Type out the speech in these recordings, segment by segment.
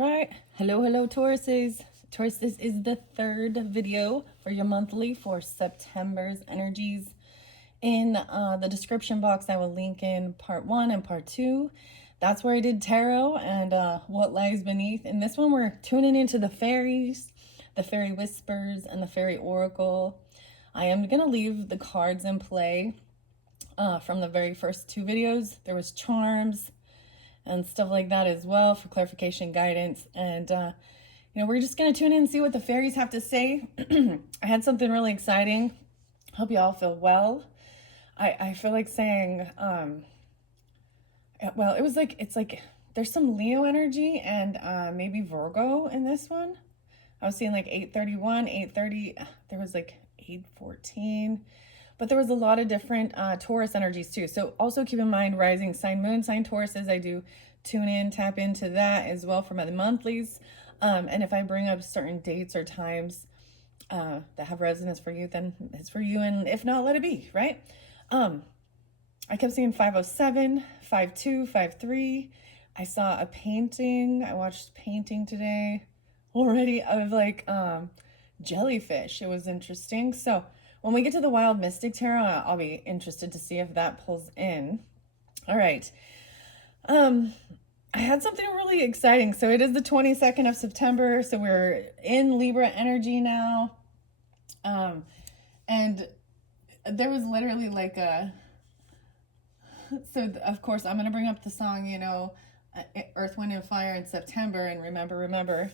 right. Hello, Tauruses. Taurus, this is the third video for your monthly for September's energies. In the description box, I will link in part 1 and part 2. That's where I did tarot and what lies beneath. In this one, we're tuning into the fairies, the fairy whispers, and the fairy oracle. I am going to leave the cards in play from the very first 2 videos. There was charms and stuff like that as well for clarification, guidance, and we're just gonna tune in and see what the fairies have to say. I had something really exciting. Hope you all feel well. I feel like saying well, it's like there's some Leo energy and maybe Virgo in this one. I was seeing like 831, 830, there was like 814, but there was a lot of different Taurus energies too. So also keep in mind rising sign, moon sign Tauruses. I do tune in, tap into that as well for my monthlies. And if I bring up certain dates or times that have resonance for you, then it's for you. And if not, let it be, right? I kept seeing 507, 52, 53. I saw a painting. I watched painting today already of like jellyfish. It was interesting. So when we get to the Wild Mystic Tarot, I'll be interested to see if that pulls in. All right. I had something really exciting. So it is the 22nd of September. So we're in Libra energy now. And there was literally like so of course I'm going to bring up the song, Earth, Wind, and Fire in September. And remember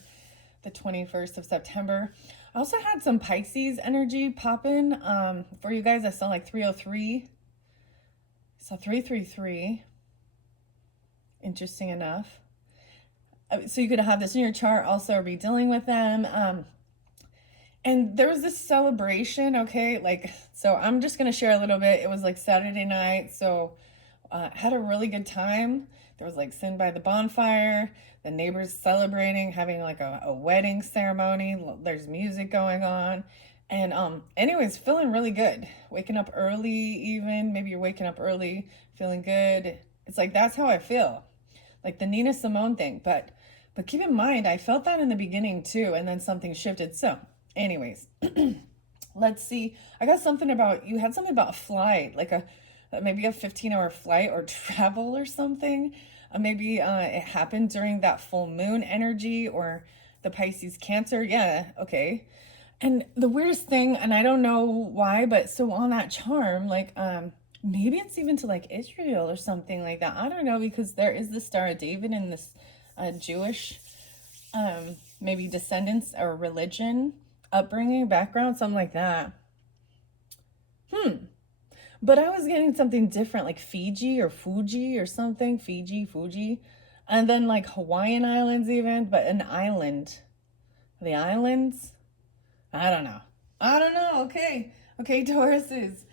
the 21st of September. I also had some Pisces energy pop in for you guys. I saw like 303. I saw 333. Interesting enough. So you could have this in your chart, also be dealing with them. And there was this celebration, okay? Like, so I'm just going to share a little bit. It was like Saturday night. So had a really good time. There was like Sin by the bonfire, the neighbors celebrating, having like a wedding ceremony. There's music going on. And anyways, feeling really good. Waking up early even. Maybe you're waking up early, feeling good. It's like, that's how I feel. Like the Nina Simone thing. But keep in mind, I felt that in the beginning too. And then something shifted. So anyways, let's see. I got something about, you had something about a flight, like maybe a 15-hour flight or travel or something. Maybe it happened during that full moon energy or the Pisces Cancer. Yeah, okay. And the weirdest thing, and I don't know why, but so on that charm, like maybe it's even to like Israel or something like that. I don't know, because there is the Star of David in this Jewish maybe descendants or religion, upbringing, background, something like that. But I was getting something different, like Fiji or Fuji or something. Fiji, Fuji. And then like Hawaiian Islands even, but an island. The islands? I don't know. Okay, Tauruses.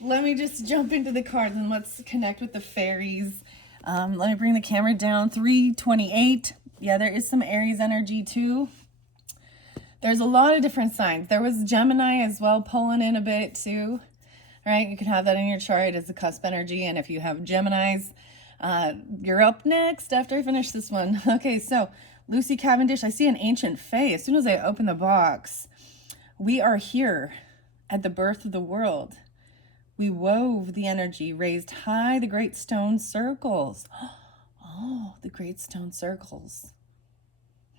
Let me just jump into the cards and let's connect with the fairies. Let me bring the camera down. 328. Yeah, there is some Aries energy too. There's a lot of different signs. There was Gemini as well pulling in a bit too. All right, you can have that in your chart as a cusp energy. And if you have Geminis, you're up next after I finish this one. Okay, so Lucy Cavendish, I see an ancient fae. As soon as I open the box, we are here at the birth of the world. We wove the energy, raised high the great stone circles. Oh, the great stone circles.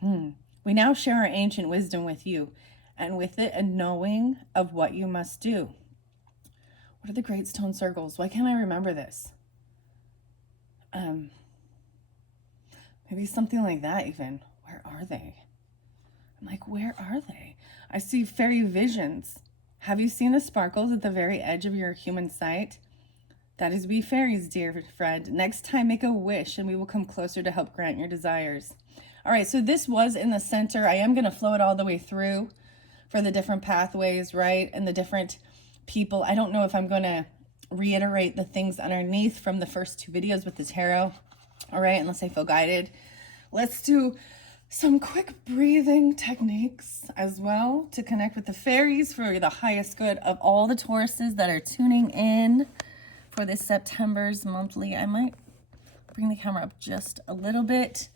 We now share our ancient wisdom with you, and with it a knowing of what you must do. What are the great stone circles? Why can't I remember this? Maybe something like that even. Where are they? I'm like, where are they? I see fairy visions. Have you seen the sparkles at the very edge of your human sight? That is we fairies, dear friend. Next time, make a wish and we will come closer to help grant your desires. All right, so this was in the center. I am going to flow it all the way through for the different pathways, right? And the different people. I don't know if I'm going to reiterate the things underneath from the first 2 videos with the tarot. All right, unless I feel guided. Let's do some quick breathing techniques as well to connect with the fairies for the highest good of all the Tauruses that are tuning in for this September's monthly. I might bring the camera up just a little bit.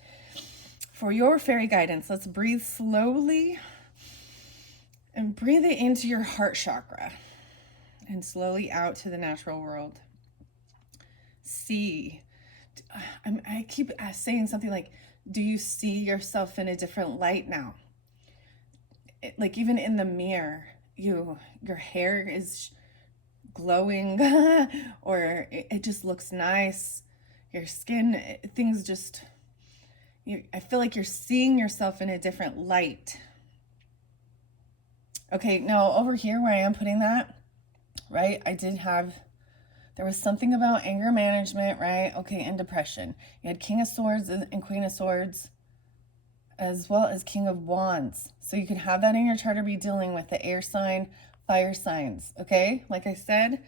for your fairy guidance, let's breathe slowly and breathe it into your heart chakra and slowly out to the natural world. See. I keep saying something like, do you see yourself in a different light now? Like even in the mirror, your hair is glowing or it just looks nice. Your skin, things just, I feel like you're seeing yourself in a different light. Okay, now over here where I am putting that, right, there was something about anger management, right? Okay, and depression. You had King of Swords and Queen of Swords, as well as King of Wands. So you could have that in your chart or be dealing with the air sign, fire signs, okay? Like I said.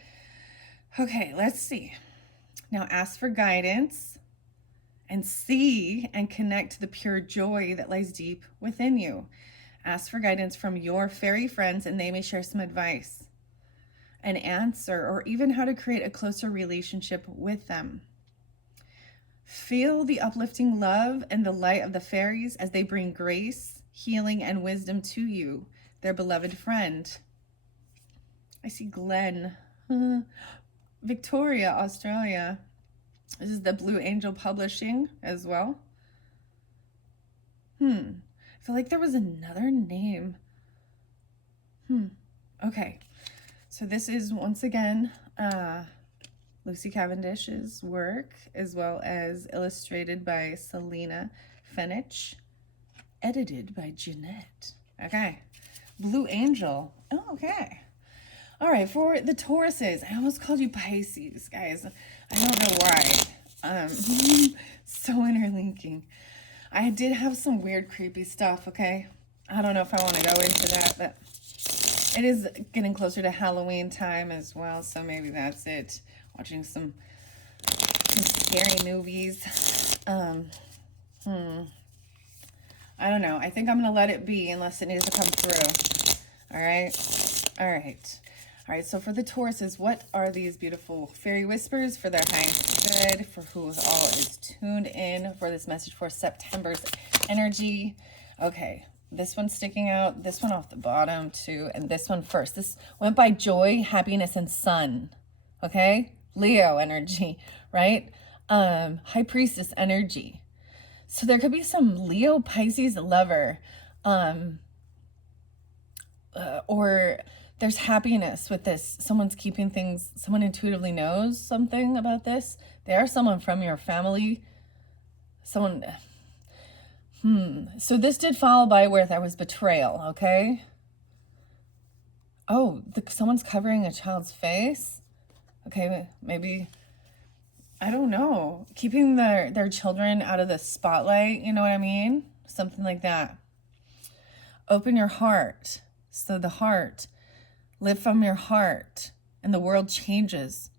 Okay, let's see. Now ask for guidance and see and connect to the pure joy that lies deep within you. Ask for guidance from your fairy friends and they may share some advice, an answer, or even how to create a closer relationship with them. Feel the uplifting love and the light of the fairies as they bring grace, healing, and wisdom to you, their beloved friend. I see Glenn. Victoria, Australia. This is the Blue Angel Publishing as well. I feel like there was another name. Okay. So this is, once again, Lucy Cavendish's work, as well as illustrated by Selena Fenich, edited by Jeanette. Okay. Blue Angel. Oh, okay. All right, for the Tauruses. I almost called you Pisces, guys. I don't know why. So interlinking. I did have some weird, creepy stuff, okay? I don't know if I want to go into that, but it is getting closer to Halloween time as well, so maybe that's it. Watching some scary movies. I don't know. I think I'm going to let it be unless it needs to come through. All right? All right. All right, so for the Tauruses, what are these beautiful fairy whispers for their highest good, for who all is tuned in for this message for September's energy? Okay, this one's sticking out, this one off the bottom too, and this one first. This went by joy, happiness, and sun. Okay, Leo energy, right? High priestess energy. So there could be some Leo Pisces lover, or there's happiness with this. Someone's keeping things, someone intuitively knows something about this. They are someone from your family. Someone, So this did follow by where there was betrayal, okay? Oh, someone's covering a child's face? Okay, maybe, I don't know. Keeping their children out of the spotlight, you know what I mean? Something like that. Open your heart. So the heart, live from your heart, and the world changes.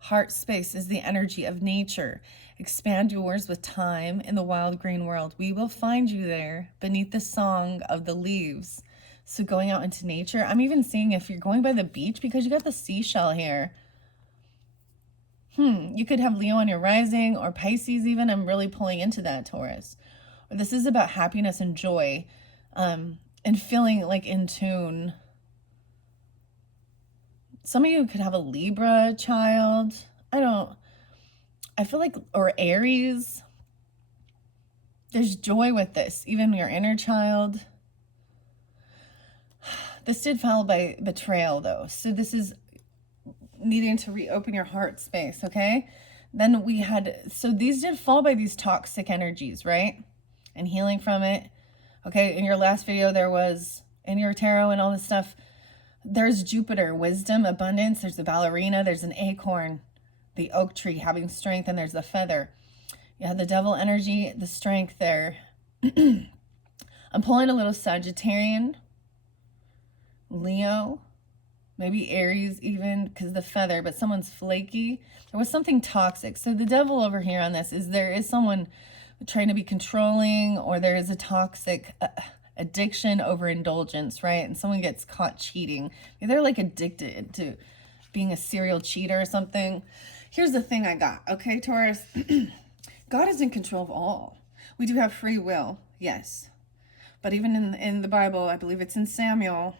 Heart space is the energy of nature. Expand yours with time in the wild green world. We will find you there beneath the song of the leaves. So going out into nature, I'm even seeing if you're going by the beach because you got the seashell here. You could have Leo on your rising or Pisces even. I'm really pulling into that, Taurus. Or this is about happiness and joy, and feeling like in tune. Some of you could have a Libra child. I feel like, or Aries. There's joy with this, even your inner child. This did follow by betrayal though. So this is needing to reopen your heart space, okay? Then we had, so these did fall by these toxic energies, right? And healing from it. Okay, in your last video, there was, in your tarot and all this stuff, there's Jupiter, wisdom, abundance, there's the ballerina, there's an acorn, the oak tree having strength, and there's the feather. You have the devil energy, the strength there. I'm pulling a little Sagittarian, Leo, maybe Aries even, because the feather, but someone's flaky. There was something toxic. So the devil over here on this is there is someone trying to be controlling, or there is a toxic addiction, overindulgence, right? And someone gets caught cheating. They're like addicted to being a serial cheater or something. Here's the thing I got, okay, Taurus? God is in control of all. We do have free will. Yes. But even in the Bible, I believe it's in Samuel,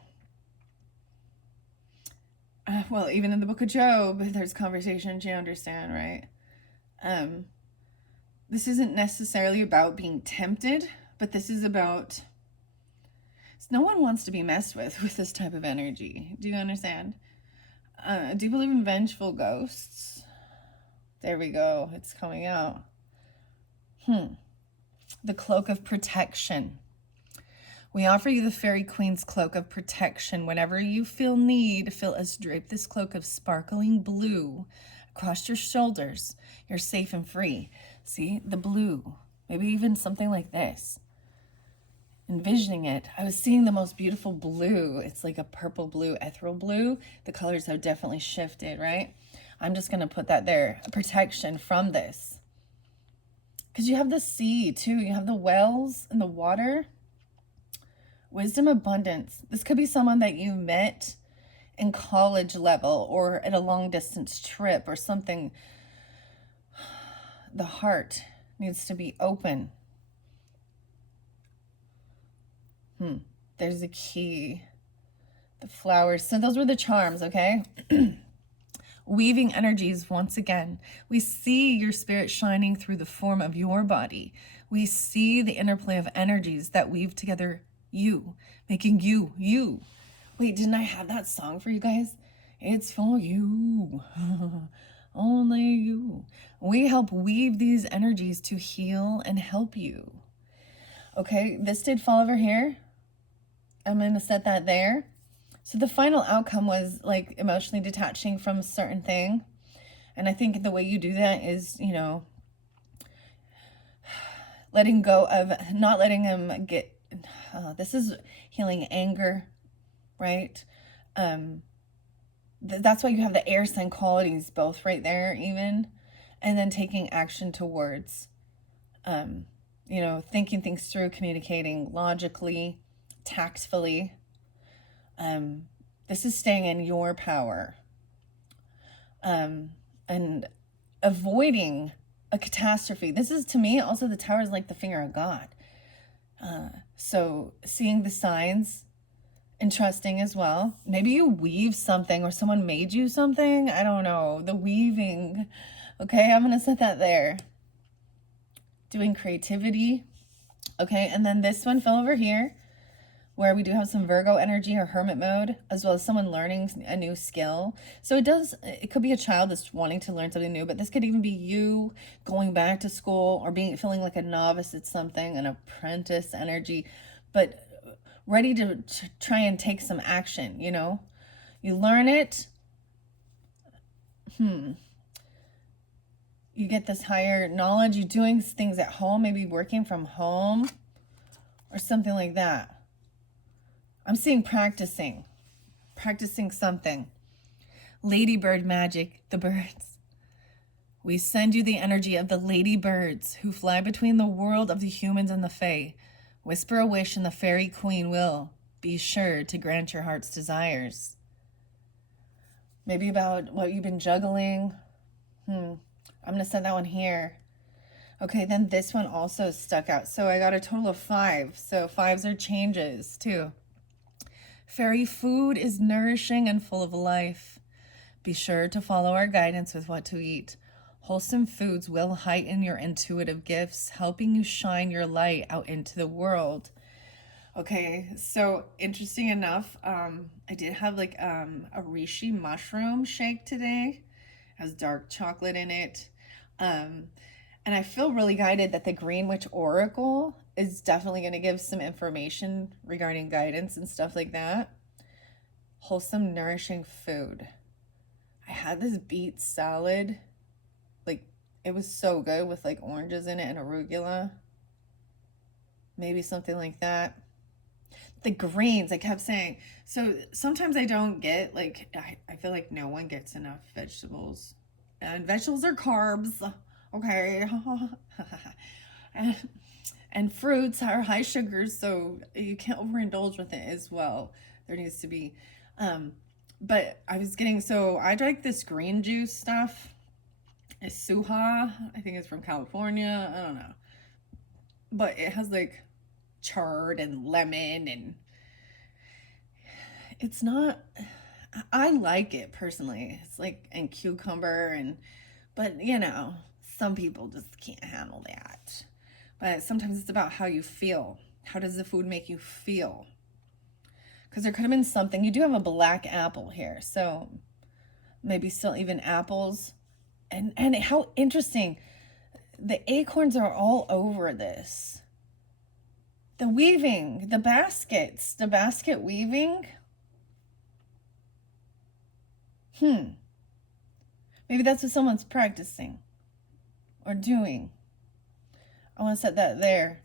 well, even in the book of Job, there's conversations, you understand, right? Um, this isn't necessarily about being tempted, but this is about, no one wants to be messed with this type of energy. Do you understand? Do you believe in vengeful ghosts? There we go. It's coming out. The cloak of protection. We offer you the Fairy Queen's cloak of protection. Whenever you feel need, feel us drape this cloak of sparkling blue across your shoulders. You're safe and free. See, the blue. Maybe even something like this. Envisioning it, I was seeing the most beautiful blue. It's like a purple blue, ethereal blue. The colors have definitely shifted, right? I'm just going to put that there. Protection from this. Because you have the sea too. You have the wells and the water. Wisdom, abundance. This could be someone that you met in college level or at a long distance trip or something. The heart needs to be open. There's a key. The flowers. So those were the charms, okay? Weaving energies once again. We see your spirit shining through the form of your body. We see the interplay of energies that weave together you, making you, you. Wait, didn't I have that song for you guys? It's for you. Only you. We help weave these energies to heal and help you. Okay, this did fall over here. I'm going to set that there. So the final outcome was like emotionally detaching from a certain thing. And I think the way you do that is, you know, letting go of, not letting him get, this is healing anger, right? That's why you have the air sign qualities both right there even. And then taking action towards, you know, thinking things through, communicating logically, tactfully. This is staying in your power, and avoiding a catastrophe. This is, to me, also the tower is like the finger of God. So seeing the signs and trusting as well. Maybe you weave something or someone made you something. I don't know. The weaving. Okay, I'm going to set that there. Doing creativity. Okay, and then this one fell over here, where we do have some Virgo energy or hermit mode, as well as someone learning a new skill. So it could be a child that's wanting to learn something new, but this could even be you going back to school or feeling like a novice at something, an apprentice energy, but ready to try and take some action, you know? You learn it. You get this higher knowledge. You're doing things at home, maybe working from home or something like that. I'm seeing practicing something. Ladybird magic, the birds. We send you the energy of the ladybirds who fly between the world of the humans and the fae. Whisper a wish and the fairy queen will be sure to grant your heart's desires. Maybe about what you've been juggling. I'm going to send that one here. Okay, then this one also stuck out. So I got a total of 5. So 5s are changes too. Fairy food is nourishing and full of life. Be sure to follow our guidance with what to eat. Wholesome foods will heighten your intuitive gifts, helping you shine your light out into the world. Okay, so interesting enough, I did have like a reishi mushroom shake today. It has dark chocolate in it. And I feel really guided that the Green Witch Oracle is definitely going to give some information regarding guidance and stuff like that. Wholesome, nourishing food. I had this beet salad. Like, it was so good with like oranges in it and arugula. Maybe something like that. The greens, I kept saying. So sometimes I don't get, like, I feel like no one gets enough vegetables. And vegetables are carbs. Okay. And fruits are high sugars, so you can't overindulge with it as well. There needs to be. But I was getting, so I drank this green juice stuff. It's Suha. I think it's from California. I don't know. But it has like chard and lemon, and it's not, I like it personally. It's like, and cucumber, and, but you know, some people just can't handle that. But sometimes it's about how you feel. How does the food make you feel? Because there could have been something. You do have a black apple here, so maybe still even apples. And how interesting. The acorns are all over this. The weaving, the baskets, the basket weaving. Maybe that's what someone's practicing or doing. I want to set that there.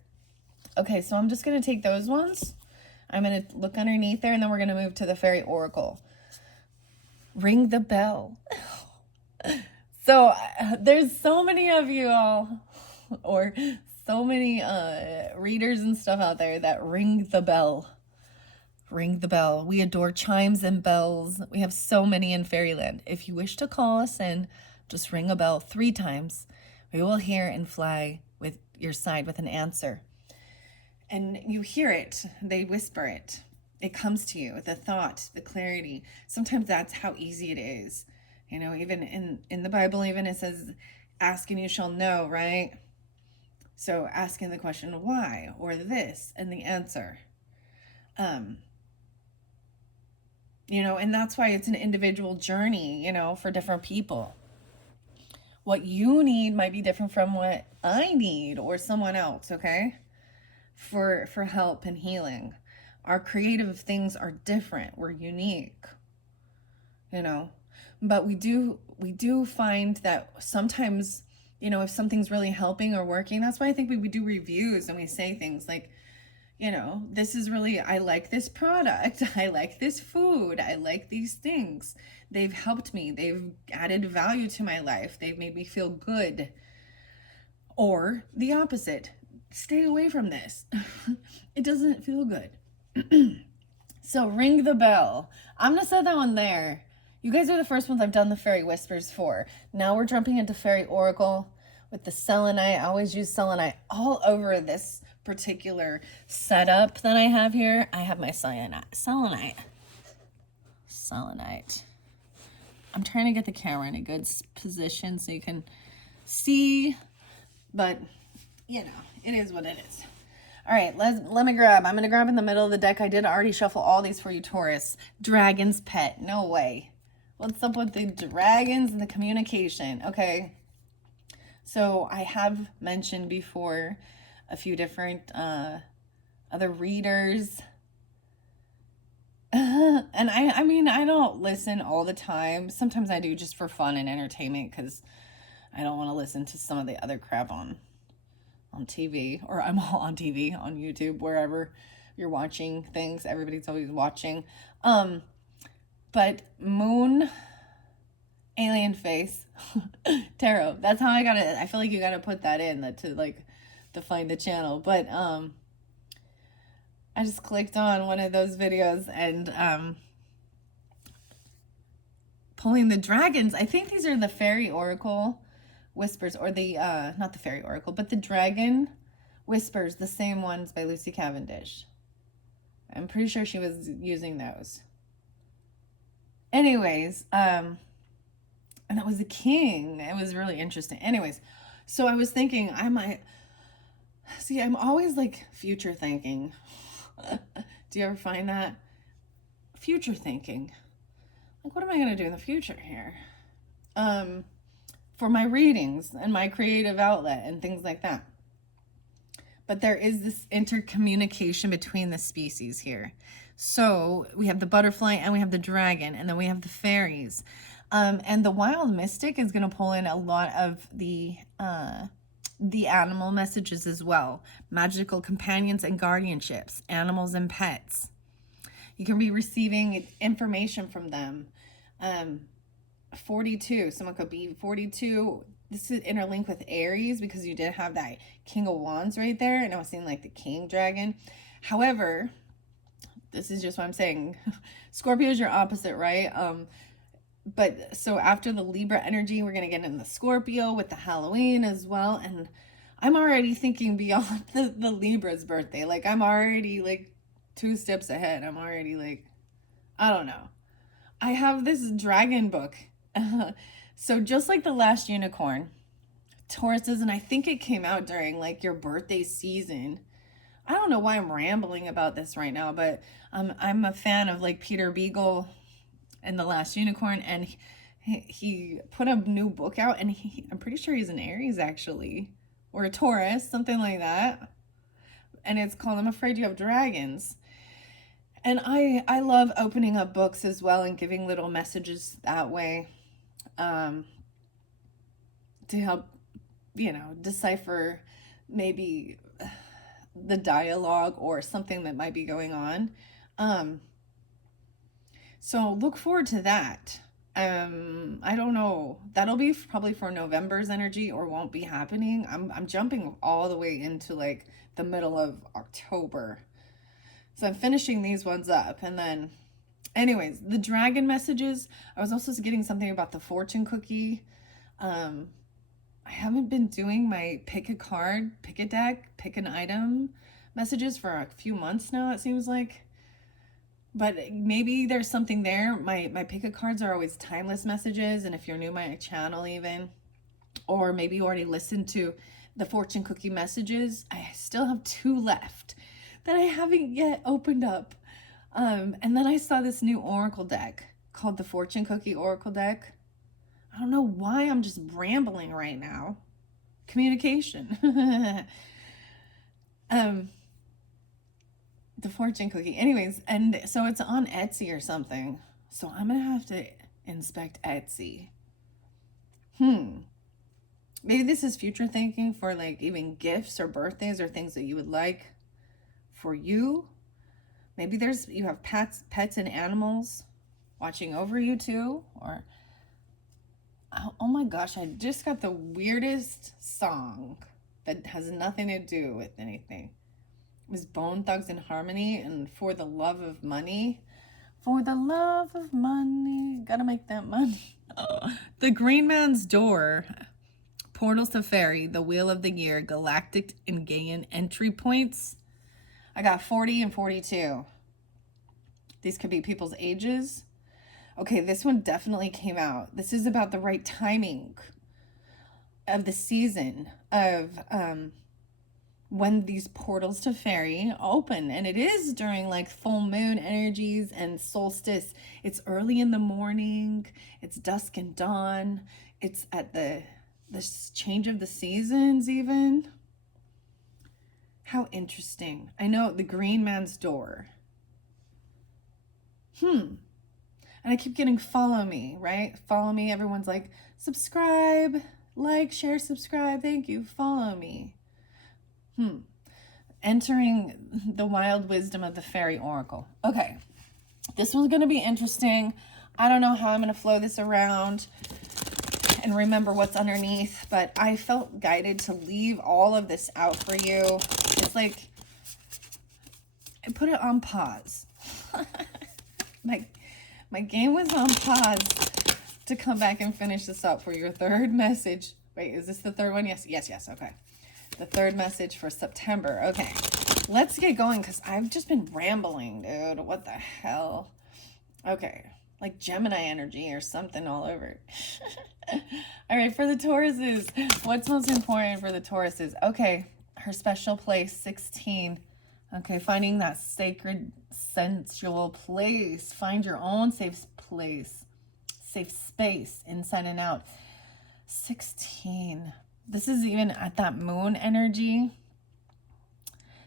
Okay, so I'm just going to take those ones. I'm going to look underneath there, and then we're going to move to the fairy oracle. Ring the bell. So there's so many of you all, or so many readers and stuff out there that ring the bell. Ring the bell. We adore chimes and bells. We have so many in fairyland. If you wish to call us in, just ring a bell 3 times. We will hear and fly with your side with an answer. And you hear it. They whisper it. It comes to you, the thought, the clarity. Sometimes that's how easy it is. You know, even in the Bible, even it says, ask and you shall know, right? So asking the question, why, or this, and the answer. You know, and that's why it's an individual journey, you know, for different people. What you need might be different from what I need or someone else, okay? For help and healing. Our creative things are different. We're unique, you know. But we do find that sometimes, you know, if something's really helping or working, that's why I think we do reviews and we say things like, you know, this is really, I like this product. I like this food. I like these things. They've helped me. They've added value to my life. They've made me feel good. Or the opposite. Stay away from this. It doesn't feel good. So ring the bell. I'm going to set that one there. You guys are the first ones I've done the fairy whispers for. Now we're jumping into fairy oracle with the selenite. I always use selenite all over this particular setup that I have here. I have my selenite. I'm trying to get the camera in a good position so you can see, but you know, it is what it is. All right, let me grab. I'm going to grab in the middle of the deck. I did already shuffle all these for you, Taurus. Dragon's pet. No way. What's up with the dragons and the communication? Okay. So I have mentioned before a few different other readers. And I mean, I don't listen all the time. Sometimes I do just for fun and entertainment because I don't want to listen to some of the other crap on TV, or I'm all on TV, on YouTube, wherever you're watching things. Everybody's always watching. But moon, alien face, tarot. That's how I feel like you gotta put that in to find the channel. But I just clicked on one of those videos and pulling the dragons. I think these are the fairy oracle whispers, or the not the fairy oracle, but the dragon whispers, the same ones by Lucy Cavendish. I'm pretty sure she was using those. Anyways, and that was the king. It was really interesting. Anyways, so I was thinking I'm always like future thinking. Do you ever find that? Future thinking. Like, what am I going to do in the future here? For my readings and my creative outlet and things like that. But there is this intercommunication between the species here. So we have the butterfly and we have the dragon, and then we have the fairies. And the wild mystic is going to pull in a lot of the animal messages as well. Magical companions and guardianships, animals and pets. You can be receiving information from them. 42, someone could be 42. This is interlinked with Aries because you did have that King of Wands right there, and I was seeing like the King Dragon. However, this is just what I'm saying. Scorpio is your opposite, right? But so after the Libra energy, we're going to get in the Scorpio with the Halloween as well. And I'm already thinking beyond the Libra's birthday. Like, I'm already like 2 steps ahead. I'm already like, I don't know. I have this dragon book. So just like the last unicorn, Tauruses, and I think it came out during like your birthday season. I don't know why I'm rambling about this right now, but I'm a fan of like Peter Beagle and the last unicorn, and he put a new book out, and I'm pretty sure he's an Aries actually, or a Taurus, something like that. And it's called I'm Afraid You Have Dragons. And I love opening up books as well and giving little messages that way, um, to help, decipher maybe the dialogue or something that might be going on. Um, so look forward to that. I don't know. That'll be probably for November's energy, or won't be happening. I'm jumping all the way into like the middle of October. So I'm finishing these ones up, and then anyways, the dragon messages. I was also getting something about the fortune cookie. I haven't been doing my pick a card, pick a deck, pick an item messages for a few months now, it seems like. But maybe there's something there. My pick a cards are always timeless messages, and if you're new to my channel even, or maybe you already listened to the fortune cookie messages, I still have 2 left that I haven't yet opened up. And then I saw this new oracle deck called the fortune cookie oracle deck. I don't know why I'm just rambling right now. Communication. The fortune cookie. Anyways, and so it's on Etsy or something. So I'm gonna have to inspect Etsy. Maybe this is future thinking for like even gifts or birthdays or things that you would like for you. Maybe you have pets and animals watching over you too. Or oh my gosh, I just got the weirdest song that has nothing to do with anything. It was Bone Thugs and Harmony and For the Love of Money. For the love of money, gotta make that money. Oh. The Green Man's Door, Portals to Fairy, The Wheel of the Year, Galactic and Gaian entry points. I got 40 and 42. These could be people's ages. Okay, this one definitely came out. This is about the right timing of the season of when these portals to fairy open, and it is during like full moon energies and solstice. It's early in the morning, it's dusk and dawn, it's at the change of the seasons even. How interesting. I know, the Green Man's Door. And I keep getting follow me, right? Follow me. Everyone's like, subscribe, like, share, subscribe. Thank you. Follow me. Entering the wild wisdom of the fairy oracle. Okay. This one's going to be interesting. I don't know how I'm going to flow this around and remember what's underneath, but I felt guided to leave all of this out for you. It's like I put it on pause. My game was on pause to come back and finish this up for your third message. Wait, is this the third one? Yes. Okay. The third message for September. Okay. Let's get going because I've just been rambling, dude. What the hell? Okay. Like Gemini energy or something all over. All right, for the Tauruses. What's most important for the Tauruses? Okay. Her special place, 16. Okay, finding that sacred, sensual place. Find your own safe place, safe space, inside and out. 16. This is even at that moon energy.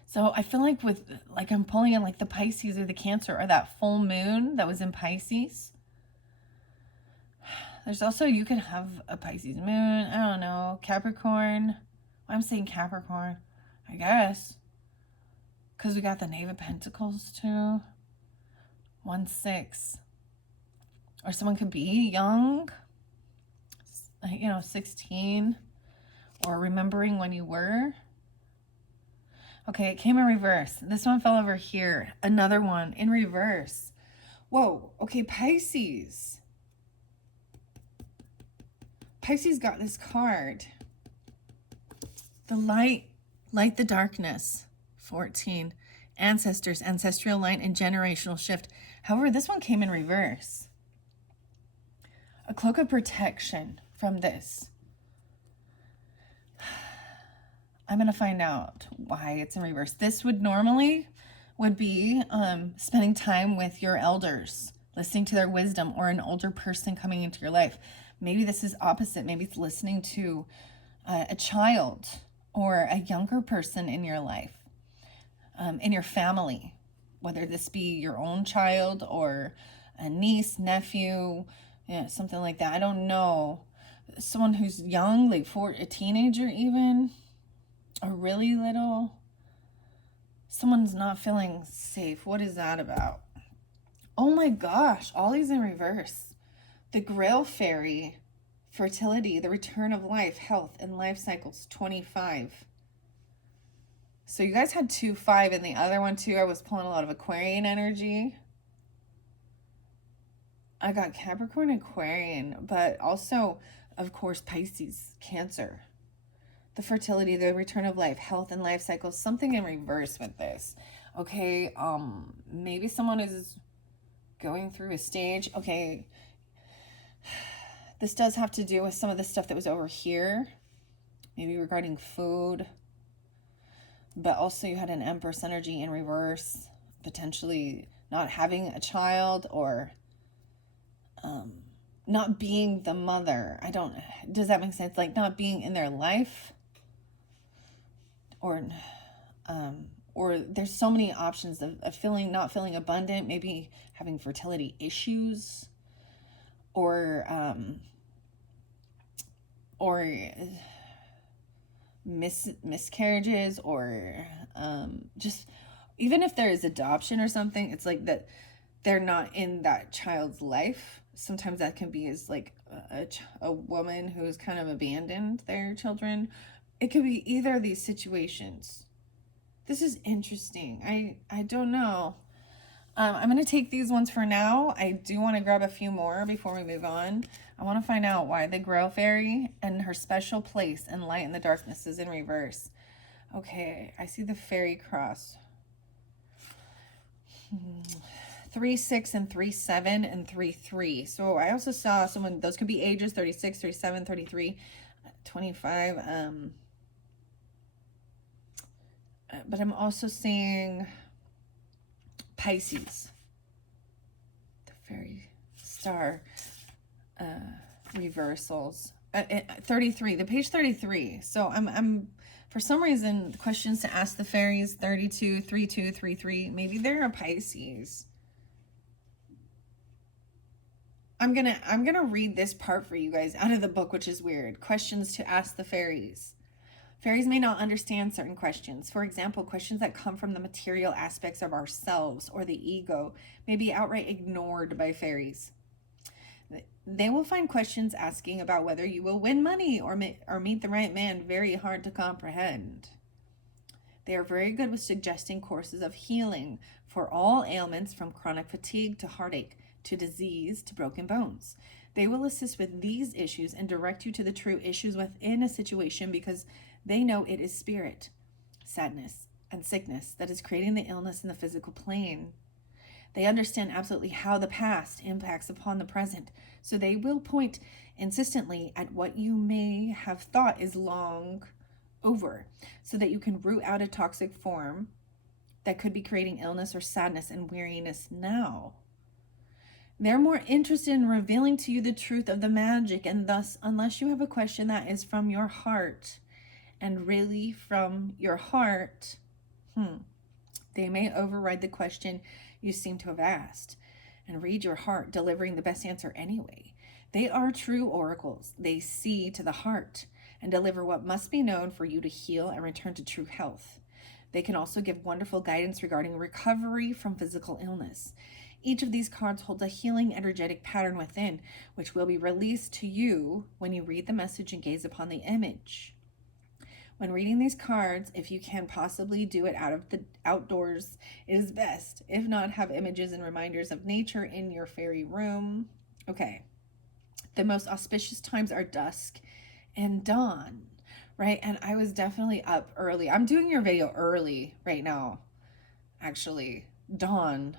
So I feel like I'm pulling in like the Pisces or the Cancer or that full moon that was in Pisces. There's also, you could have a Pisces moon. I don't know. Capricorn. I'm saying Capricorn, I guess. Because we got the Knave of Pentacles too. 1-6. Or someone could be young, 16. Or remembering when you were. Okay, it came in reverse. This one fell over here. Another one in reverse. Whoa, okay, Pisces. Pisces got this card. The light, light the darkness. 14. Ancestors, ancestral line, and generational shift. However, this one came in reverse. A cloak of protection from this. I'm going to find out why it's in reverse. This would normally be spending time with your elders, listening to their wisdom, or an older person coming into your life. Maybe this is opposite. Maybe it's listening to a child or a younger person in your life, in your family, whether this be your own child or a niece, nephew, something like that. I don't know. Someone who's young, like a teenager even, or really little. Someone's not feeling safe. What is that about? Oh my gosh, all these in reverse. The Grail Fairy, fertility, the return of life, health, and life cycles, 25. So you guys had 2, 5, and the other one too, I was pulling a lot of Aquarian energy. I got Capricorn, Aquarian, but also, of course, Pisces, Cancer. The fertility, the return of life, health, and life cycles, something in reverse with this. Okay, maybe someone is going through a stage. Okay, this does have to do with some of the stuff that was over here, maybe regarding food, but also you had an Empress energy in reverse, potentially not having a child, or not being the mother. Does that make sense? Like not being in their life, or there's so many options of not feeling abundant, maybe having fertility issues, or miscarriages, or just even if there is adoption or something, it's like that they're not in that child's life. Sometimes that can be as like a woman who's kind of abandoned their children. It could be either of these situations. This is interesting. I don't know. I'm going to take these ones for now. I do want to grab a few more before we move on. I want to find out why the Grail Fairy and her special place in light and the darkness is in reverse. Okay, I see the fairy cross. 3, 6, and 3, 7, and 3, 3. So I also saw someone, those could be ages, 36, 37, 33, 25. But I'm also seeing Pisces, the fairy star reversals. 33, the page 33. So I'm for some reason, questions to ask the fairies, 32, 32, 33. Maybe they're a Pisces. I'm gonna read this part for you guys out of the book, which is weird. Questions to ask the fairies. Fairies may not understand certain questions. For example, questions that come from the material aspects of ourselves or the ego may be outright ignored by fairies. They will find questions asking about whether you will win money or meet the right man very hard to comprehend. They are very good with suggesting courses of healing for all ailments, from chronic fatigue to heartache to disease to broken bones. They will assist with these issues and direct you to the true issues within a situation, because they know it is spirit, sadness, and sickness that is creating the illness in the physical plane. They understand absolutely how the past impacts upon the present, so they will point insistently at what you may have thought is long over, so that you can root out a toxic form that could be creating illness or sadness and weariness now. They're more interested in revealing to you the truth of the magic, and thus, unless you have a question that is from your heart, and really from your heart, they may override the question you seem to have asked and read your heart, delivering the best answer anyway. They are true oracles. They see to the heart and deliver what must be known for you to heal and return to true health. They can also give wonderful guidance regarding recovery from physical illness. Each of these cards holds a healing energetic pattern within, which will be released to you when you read the message and gaze upon the image. When reading these cards, if you can possibly do it out of the outdoors, it is best. If not, have images and reminders of nature in your fairy room. Okay. The most auspicious times are dusk and dawn. right? And I was definitely up early. I'm doing your video early right now, actually. Dawn.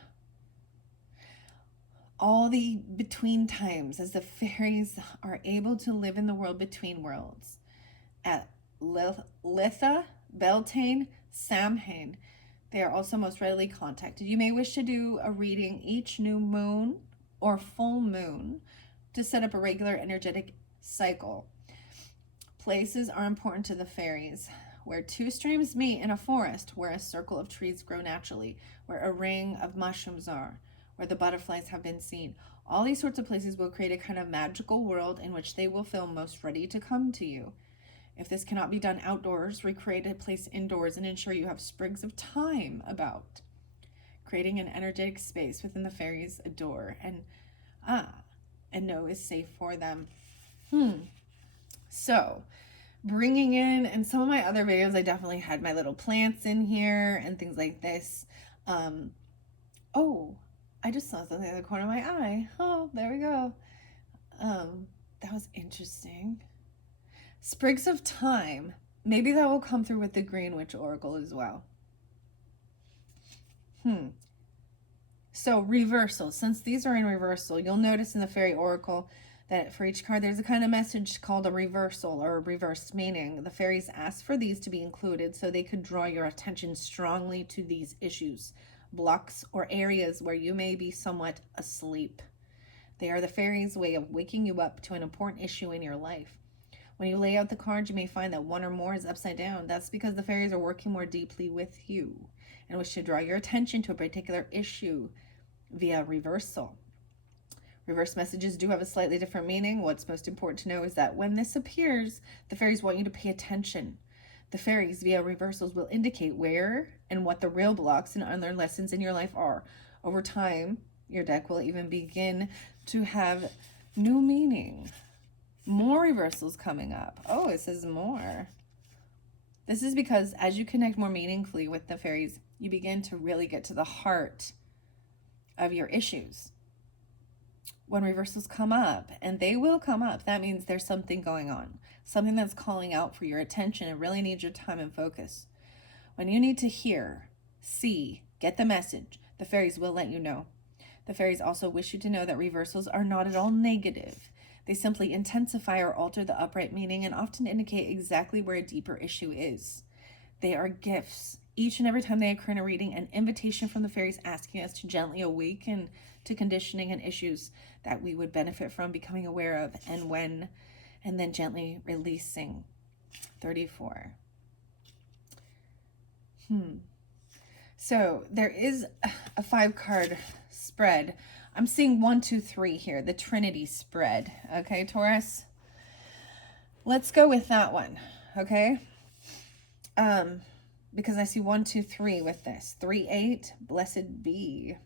All the between times as the fairies are able to live in the world between worlds. At Litha, Beltane, Samhain, they are also most readily contacted. You may wish to do a reading each new moon or full moon to set up a regular energetic cycle. Places are important to the fairies. Where two streams meet in a forest, where a circle of trees grow naturally, where a ring of mushrooms are, where the butterflies have been seen. All these sorts of places will create a kind of magical world in which they will feel most ready to come to you. If this cannot be done outdoors, recreate a place indoors and ensure you have sprigs of thyme about. Creating an energetic space within the fairies adore and know is safe for them. So, bringing in some of my other videos, I definitely had my little plants in here and things like this. Oh, I just saw something in the corner of my eye. Oh, there we go. That was interesting. Sprigs of thyme. Maybe that will come through with the Green Witch Oracle as well. So reversal. Since these are in reversal, you'll notice in the Fairy Oracle that for each card there's a kind of message called a reversal or a reversed meaning. The fairies asked for these to be included so they could draw your attention strongly to these issues, blocks, or areas where you may be somewhat asleep. They are the fairies' way of waking you up to an important issue in your life. When you lay out the cards, you may find that one or more is upside down. That's because the fairies are working more deeply with you and wish to draw your attention to a particular issue via reversal. Reverse messages do have a slightly different meaning. What's most important to know is that when this appears, the fairies want you to pay attention. The fairies via reversals will indicate where and what the real blocks and other lessons in your life are. Over time, your deck will even begin to have new meaning. More reversals coming up. Oh, it says more. This is because as you connect more meaningfully with the fairies, you begin to really get to the heart of your issues. When reversals come up, and they will come up, that means there's something going on, something that's calling out for your attention and really needs your time and focus. When you need to hear, see, get the message, the fairies will let you know. The fairies also wish you to know that reversals are not at all negative. They simply intensify or alter the upright meaning and often indicate exactly where a deeper issue is. They are gifts. Each and every time they occur in a reading, an invitation from the fairies asking us to gently awaken to conditioning and issues that we would benefit from becoming aware of, and then gently releasing. 34. So there is a 5-card spread. I'm seeing 1, 2, 3 here, the Trinity spread. Okay, Taurus? Let's go with that one, okay? Because I see 1, 2, 3 with this. 3, 8, blessed be.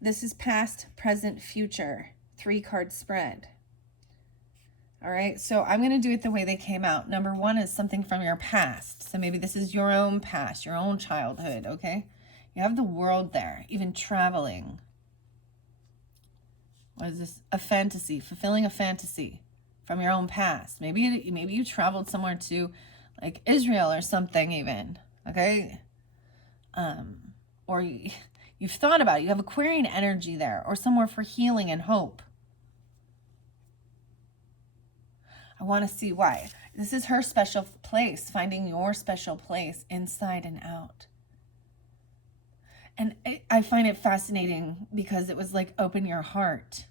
This is past, present, future. 3-card spread. All right, so I'm going to do it the way they came out. Number 1 is something from your past. So maybe this is your own past, your own childhood, okay? You have the world there, even traveling. What is this? A fantasy, fulfilling a fantasy from your own past. Maybe you traveled somewhere to like Israel or something even, okay? Or you've thought about it. You have Aquarian energy there, or somewhere for healing and hope. I want to see why. This is her special place, finding your special place inside and out. And I find it fascinating because it was like, open your heart.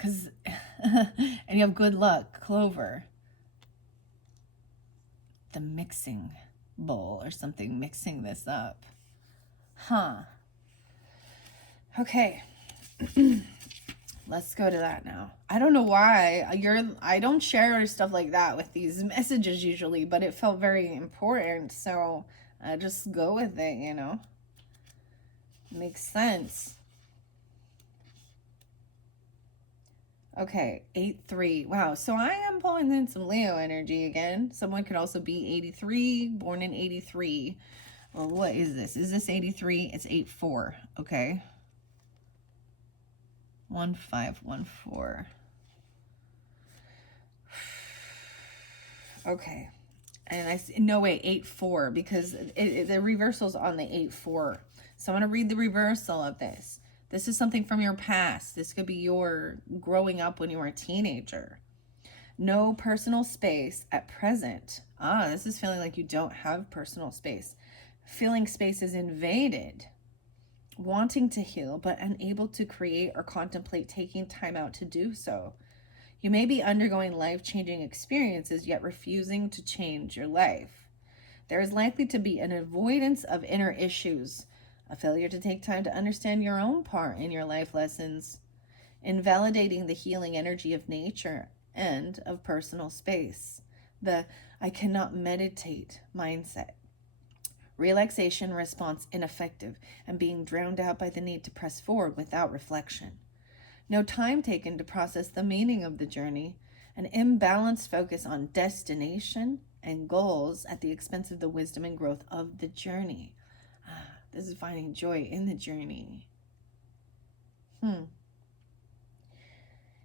And you have good luck, Clover. The mixing bowl or something, mixing this up. Okay. Let's go to that now. I don't know why I don't share stuff like that with these messages usually, but it felt very important. So I just go with it, you know. Makes sense. Okay, 8-3. Wow, so I am pulling in some Leo energy again. Someone could also be 83, born in 83. Well, what is this? Is this 83? It's 8-4. Okay. 1514. Okay. And no, wait, 8-4, because the reversal's on the 8-4. So I'm going to read the reversal of this. This is something from your past. This could be your growing up when you were a teenager. No personal space at present. This is feeling like you don't have personal space. Feeling space is invaded. Wanting to heal, but unable to create or contemplate taking time out to do so. You may be undergoing life-changing experiences, yet refusing to change your life. There is likely to be an avoidance of inner issues, a failure to take time to understand your own part in your life lessons, invalidating the healing energy of nature and of personal space, the I cannot meditate mindset. Relaxation response ineffective and being drowned out by the need to press forward without reflection. No time taken to process the meaning of the journey. An imbalanced focus on destination and goals at the expense of the wisdom and growth of the journey. This is finding joy in the journey.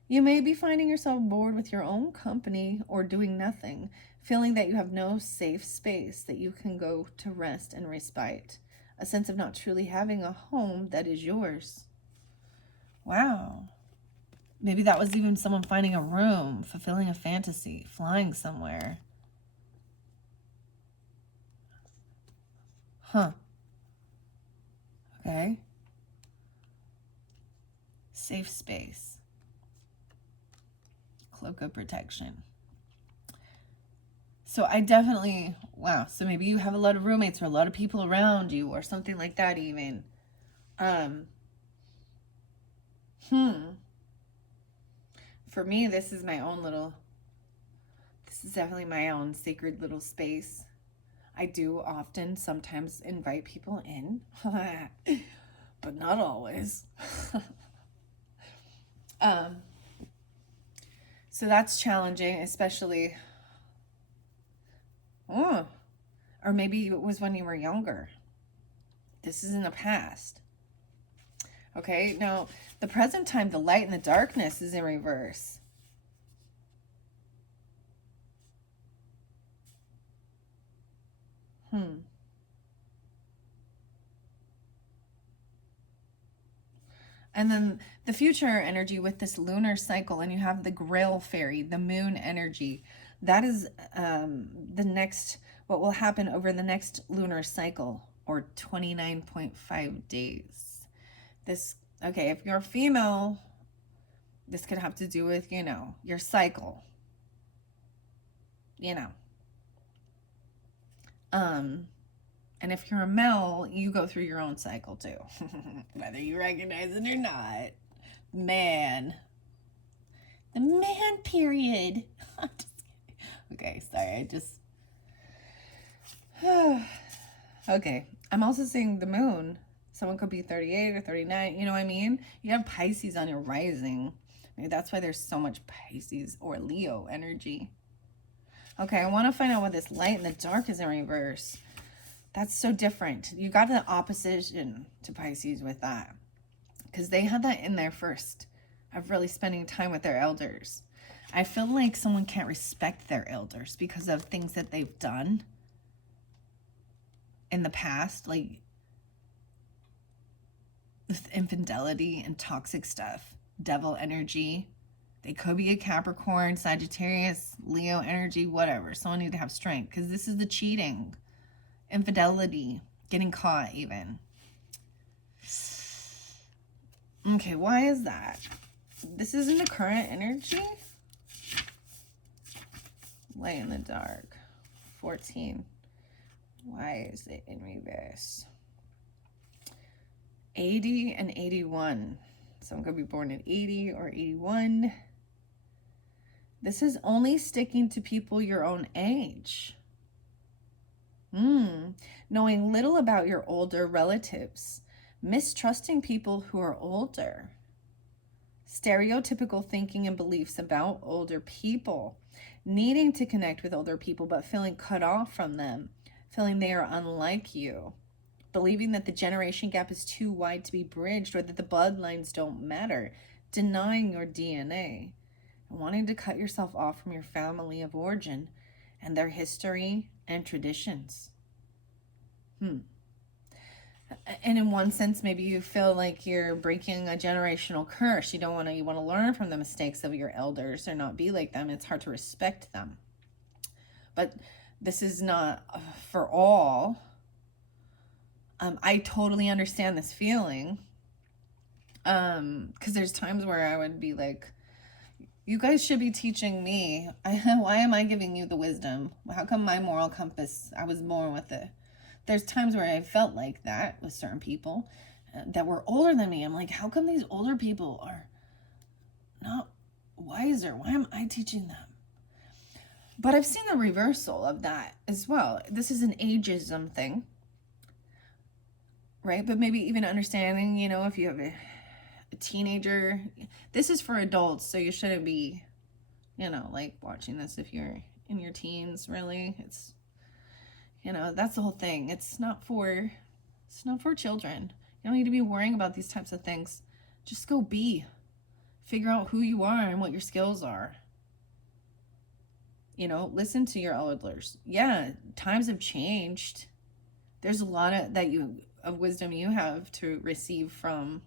You may be finding yourself bored with your own company or doing nothing, feeling that you have no safe space that you can go to rest and respite. A sense of not truly having a home that is yours. Wow. Maybe that was even someone finding a room, fulfilling a fantasy, flying somewhere. Okay. Safe space. Cloak of protection. So I definitely, wow. So maybe you have a lot of roommates or a lot of people around you or something like that even. For me, this is definitely my own sacred little space. I do often sometimes invite people in, but not always. So that's challenging, especially, or maybe it was when you were younger. This is in the past. Okay, now the present time, the light and the darkness is in reverse. And then the future energy with this lunar cycle, and you have the Grail fairy, the moon energy. That is the next, what will happen over the next lunar cycle, or 29.5 days. This, okay, if you're a female, this could have to do with, your cycle. And if you're a male, you go through your own cycle too, whether you recognize it or not. Man. The man period. Okay, sorry, okay, I'm also seeing the moon. Someone could be 38 or 39, you know what I mean? You have Pisces on your rising. Maybe that's why there's so much Pisces or Leo energy. Okay, I want to find out what this light and the dark is in reverse. That's so different. You got the opposition to Pisces with that, because they had that in there first, of really spending time with their elders. I feel like someone can't respect their elders because of things that they've done in the past, like with infidelity and toxic stuff, devil energy. They could be a Capricorn, Sagittarius, Leo energy, whatever. Someone need to have strength, because this is the cheating, infidelity, getting caught even. Okay, why is that? This isn't the current energy. Light in the dark. 14. Why is it in reverse? 80 and 81. Someone could be born at 80 or 81. This is only sticking to people your own age. Knowing little about your older relatives. Mistrusting people who are older. Stereotypical thinking and beliefs about older people. Needing to connect with older people but feeling cut off from them. Feeling they are unlike you. Believing that the generation gap is too wide to be bridged, or that the bloodlines don't matter. Denying your DNA. Wanting to cut yourself off from your family of origin. and their history and traditions. And in one sense, maybe you feel like you're breaking a generational curse. You want to learn from the mistakes of your elders or not be like them. It's hard to respect them. But this is not for all. I totally understand this feeling. Because there's times where I would be like, you guys should be teaching me. Why am I giving you the wisdom? How come my moral compass, I was born with it? There's times where I felt like that with certain people that were older than me. I'm like, how come these older people are not wiser? Why am I teaching them? But I've seen the reversal of that as well. This is an ageism thing, right? But maybe even understanding, if you have a teenager, this is for adults, so you shouldn't be, like watching this if you're in your teens, really. It's, that's the whole thing. It's not for children. You don't need to be worrying about these types of things. Just go figure out who you are and what your skills are. Listen to your elders. Yeah, times have changed. There's a lot of wisdom you have to receive from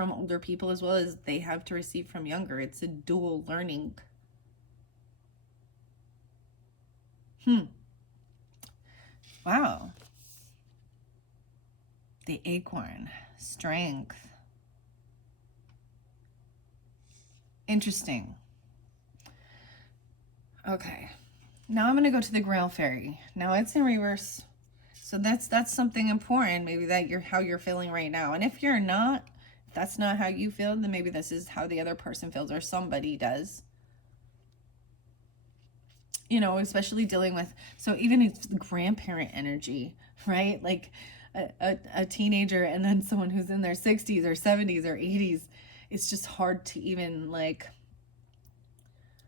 older people, as well as they have to receive from younger. It's a dual learning. Wow. The acorn, strength. Interesting. Okay. Now I'm going to go to the Grail Fairy. Now it's in reverse. So that's something important, maybe that how you're feeling right now. And if you're not, if that's not how you feel, then maybe this is how the other person feels, or somebody does. Especially dealing with, so even it's the grandparent energy, right? Like a teenager and then someone who's in their 60s or 70s or 80s. It's just hard to even, like,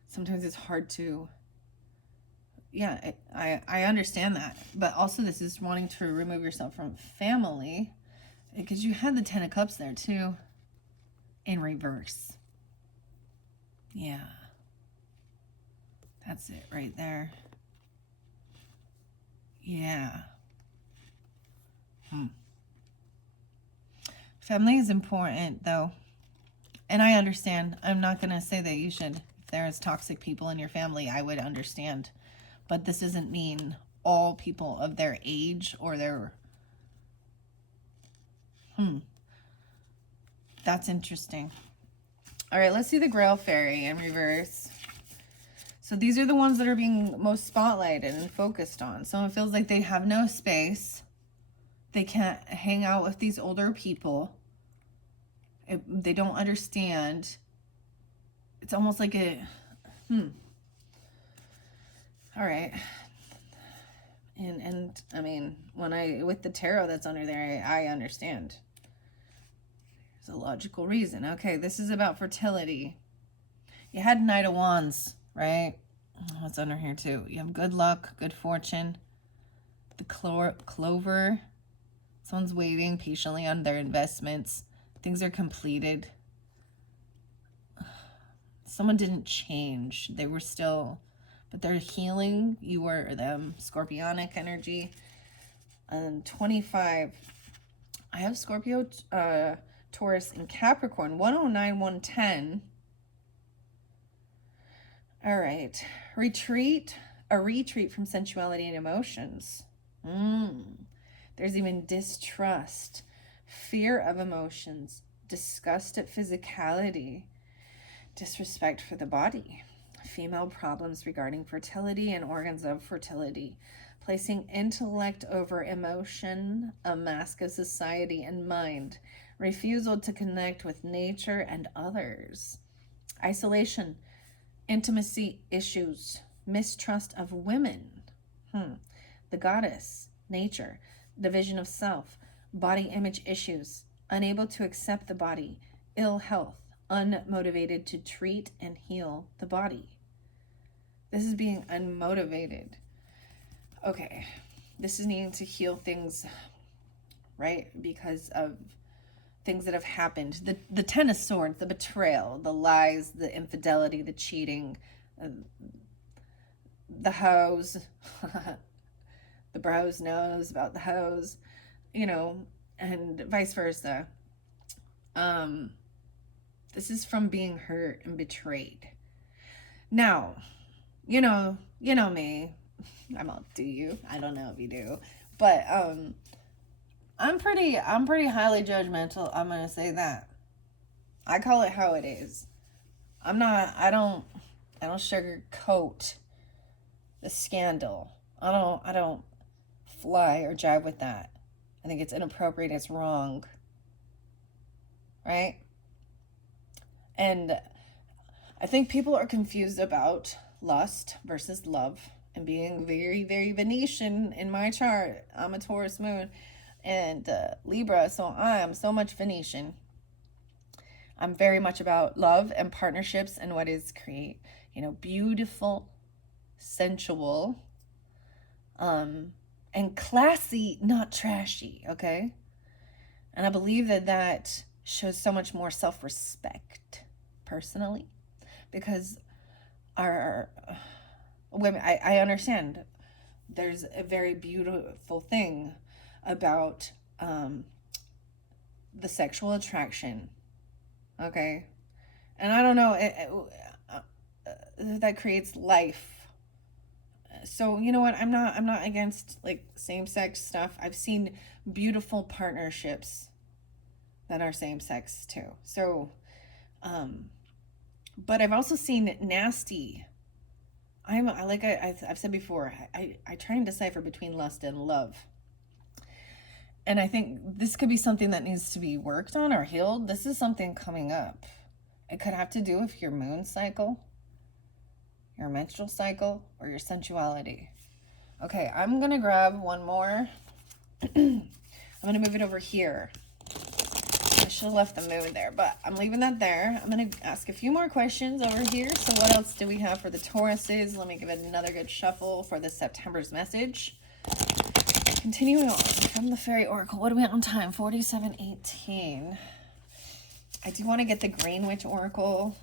sometimes it's hard to, yeah, I understand that. But also this is wanting to remove yourself from family, because you had the 10 of Cups there too, in reverse. Yeah. That's it right there. Yeah. Family is important, though. And I understand. I'm not going to say that you should, if there's toxic people in your family, I would understand. But this doesn't mean all people of their age or their... That's interesting. All right, let's see the Grail Fairy in reverse. So these are the ones that are being most spotlighted and focused on. Someone feels like they have no space. They can't hang out with these older people. They don't understand. It's almost like a... All right. And I mean, with the tarot that's under there, I understand. There's a logical reason. Okay, this is about fertility. You had Knight of Wands, right? What's under here too? You have good luck, good fortune. The clover. Someone's waiting patiently on their investments. Things are completed. Someone didn't change. They were still, but they're healing. You or them. Scorpionic energy. And 25. I have Scorpio, Taurus, and Capricorn. 109, 110. All right. A retreat from sensuality and emotions. There's even distrust, fear of emotions, disgust at physicality, disrespect for the body, female problems regarding fertility and organs of fertility, placing intellect over emotion, a mask of society and mind, refusal to connect with nature and others, isolation, intimacy issues, mistrust of women, the goddess, nature, division of self, body image issues, unable to accept the body, ill health, unmotivated to treat and heal the body. This is being unmotivated. Okay, this is needing to heal things, right? Because of things that have happened. The Ten of Swords, the betrayal, the lies, the infidelity, the cheating, the hose. The bros knows about the hose, you know, and vice versa. Um, this is from being hurt and betrayed. Now, you know me. I'm all, do you? I don't know if you do. But I'm pretty highly judgmental. I'm gonna say that. I call it how it is. I don't sugarcoat the scandal. I don't fly or jive with that. I think it's inappropriate, it's wrong. Right? And I think people are confused about lust versus love, and being very, very Venetian in my chart. I'm a Taurus moon and Libra, so I am so much Venetian. I'm very much about love and partnerships and what is beautiful, sensual, and classy, not trashy, okay? And I believe that shows so much more self-respect, personally, because our women, I understand there's a very beautiful thing about the sexual attraction, okay? And I don't know, that creates life. So you know what, I'm not against like same-sex stuff. I've seen beautiful partnerships that are same-sex too. So but I've also seen nasty. I've said before, I try and decipher between lust and love. And I think this could be something that needs to be worked on or healed. This is something coming up. It could have to do with your moon cycle, your menstrual cycle, or your sensuality. Okay, I'm going to grab one more. I'm going to move it over here. I should have left the moon there, but I'm leaving that there. I'm going to ask a few more questions over here. So what else do we have for the Tauruses? Let me give it another good shuffle for this September's message. Continuing on from the Fairy Oracle. What are we at on time? 47:18. I do want to get the Green Witch Oracle.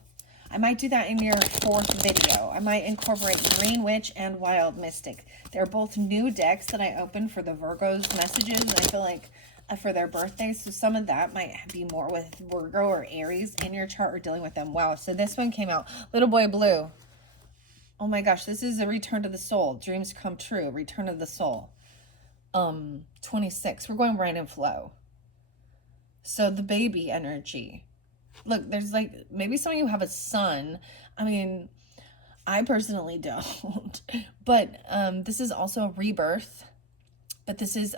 I might do that in your 4th video. I might incorporate Green Witch and Wild Mystic. They're both new decks that I opened for the Virgo's messages. And I feel like for their birthdays. So some of that might be more with Virgo or Aries in your chart or dealing with them. Wow. So this one came out. Little Boy Blue. Oh my gosh. This is a return to the soul. Dreams come true. Return of the soul. 26. We're going right in flow. So the baby energy. Look, there's like, maybe some of you have a son. I mean, I personally don't. But this is also a rebirth. But this is,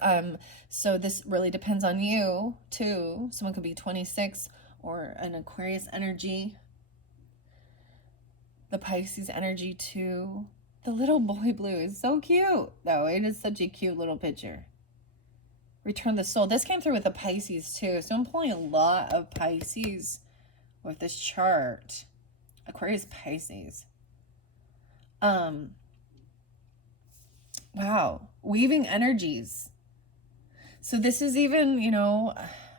so this really depends on you, too. Someone could be 26 or an Aquarius energy. The Pisces energy, too. The Little Boy Blue is so cute, though. It is such a cute little picture. Return the soul. This came through with the Pisces, too. So I'm pulling a lot of Pisces with this chart. Aquarius, Pisces. Wow. Weaving energies. So this is even,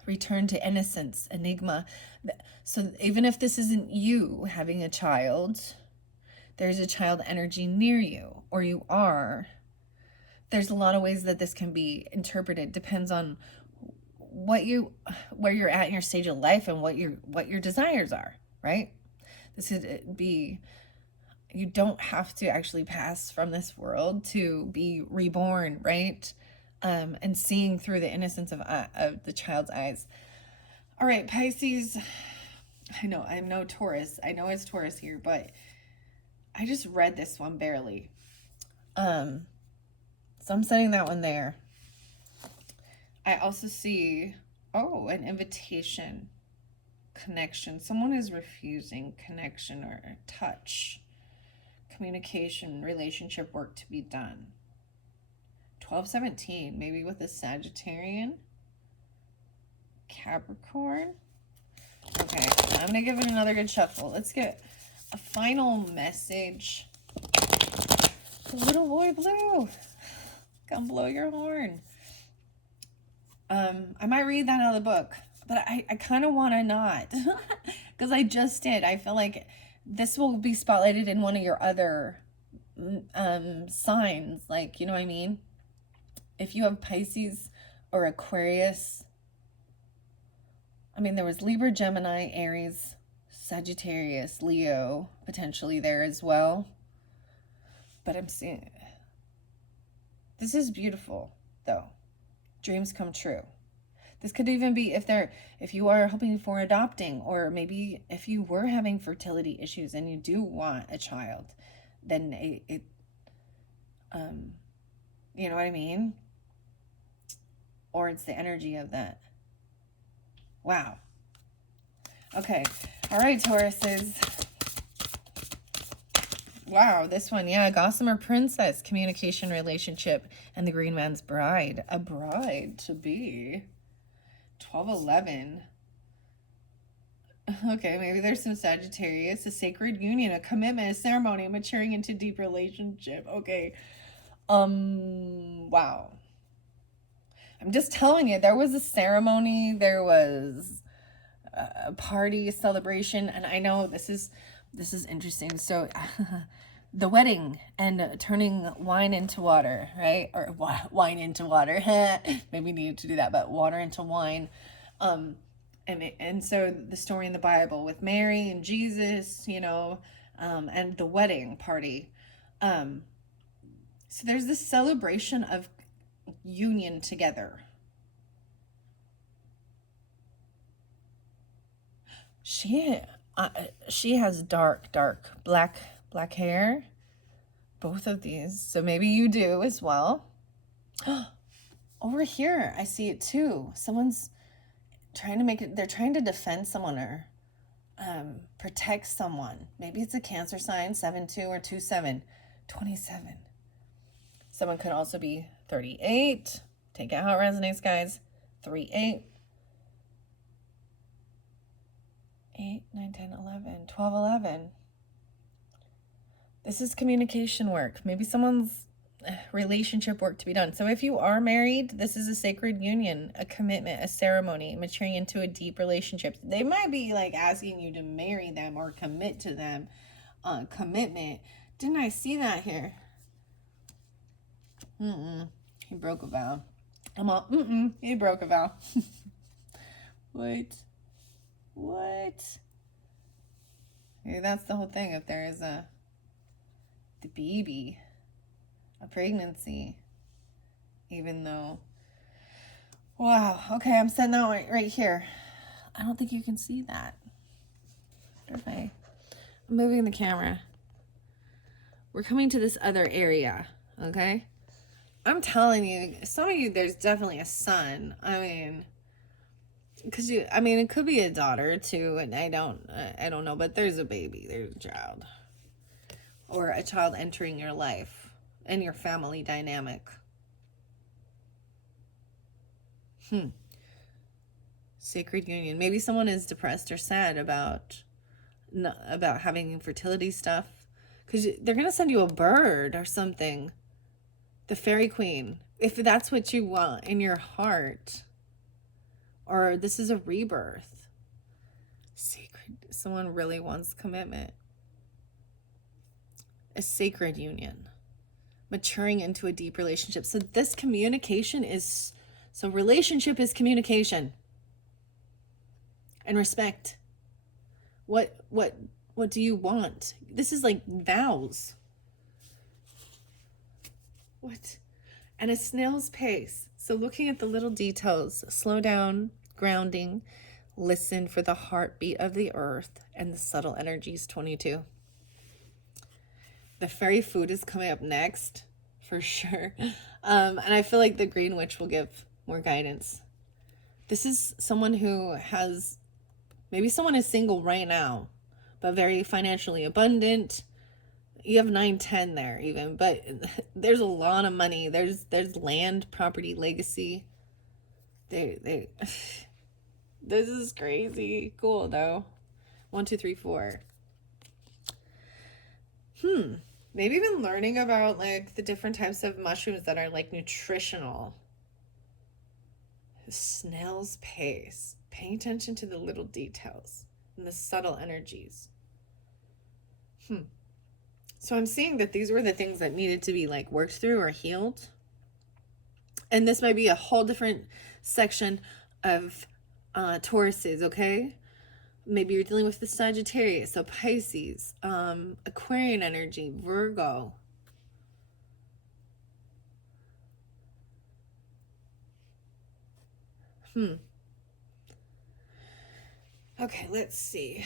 return to innocence, enigma. So even if this isn't you having a child, there's a child energy near you, or you are. There's a lot of ways that this can be interpreted. Depends on where you're at in your stage of life and what your desires are, right? This would be, you don't have to actually pass from this world to be reborn, right? And seeing through the innocence of the child's eyes. All right, Pisces. I know I'm no Taurus. I know it's Taurus here, but I just read this one barely. So I'm setting that one there. I also see, an invitation, connection. Someone is refusing connection or touch, communication, relationship work to be done. 12:17, maybe with a Sagittarian, Capricorn. Okay, I'm going to give it another good shuffle. Let's get a final message. The Little Boy Blue. Come blow your horn. I might read that out of the book, but I kind of want to not because I just did. I feel like this will be spotlighted in one of your other signs, like, you know what I mean? If you have Pisces or Aquarius, I mean, there was Libra, Gemini, Aries, Sagittarius, Leo, potentially there as well. But I'm seeing, this is beautiful, though. Dreams come true. This could even be if you are hoping for adopting, or maybe if you were having fertility issues and you do want a child, then you know what I mean? Or it's the energy of that. Wow. Okay. All right, Tauruses. Wow, this one, yeah, Gossamer Princess, communication, relationship, and the Green Man's bride. A bride to be. 1211. Okay, maybe there's some Sagittarius, a sacred union, a commitment, a ceremony, maturing into deep relationship. Okay. Wow. I'm just telling you, there was a ceremony, there was a party, a celebration, and I know this is interesting. So the wedding and turning wine into water, right? Or wine into water. Maybe we need to do that, but water into wine. And so the story in the Bible with Mary and Jesus, you know, and the wedding party. So there's this celebration of union together. She has dark black hair. Both of these. So maybe you do as well. Over here, I see it too. Someone's trying to make it, they're trying to defend someone or protect someone. Maybe it's a Cancer sign, 7-2 or 2-7, 27. Someone could also be 38. Take it how it resonates, guys. 3-8. 8, 9, 10, 11, 12, 11. This is communication work. Maybe someone's relationship work to be done. So if you are married, this is a sacred union, a commitment, a ceremony, maturing into a deep relationship. They might be like asking you to marry them or commit to them. Commitment. Didn't I see that here? He broke a vow. I'm all, he broke a vow. What? Maybe that's the whole thing. If there is the baby, a pregnancy, even though, wow. Okay, I'm setting that right here. I don't think you can see that. I'm moving the camera. We're coming to this other area, okay? I'm telling you, some of you, there's definitely a son. I mean, because it could be a daughter too, and I don't know, but there's a baby, there's a child, or a child entering your life and your family dynamic. Sacred union. Maybe someone is depressed or sad about having infertility stuff, because they're gonna send you a bird or something. The fairy queen, if that's what you want in your heart. Or this is a rebirth. Sacred. Someone really wants commitment. A sacred union. Maturing into a deep relationship. So this communication is, so relationship is communication. And respect. What do you want? This is like vows. What? And a snail's pace. So looking at the little details, slow down, grounding, listen for the heartbeat of the earth and the subtle energies, 22. The fairy food is coming up next, for sure. And I feel like the Green Witch will give more guidance. This is someone who has, maybe someone is single right now, but very financially abundant. You have 9-10 there even, but there's a lot of money. There's land, property, legacy. This is crazy. Cool though. 1, 2, 3, 4. Maybe even learning about like the different types of mushrooms that are like nutritional. Snail's pace. Paying attention to the little details and the subtle energies. So I'm seeing that these were the things that needed to be like worked through or healed. And this might be a whole different section of Tauruses, okay? Maybe you're dealing with the Sagittarius, so Pisces, Aquarian energy, Virgo. Okay, let's see.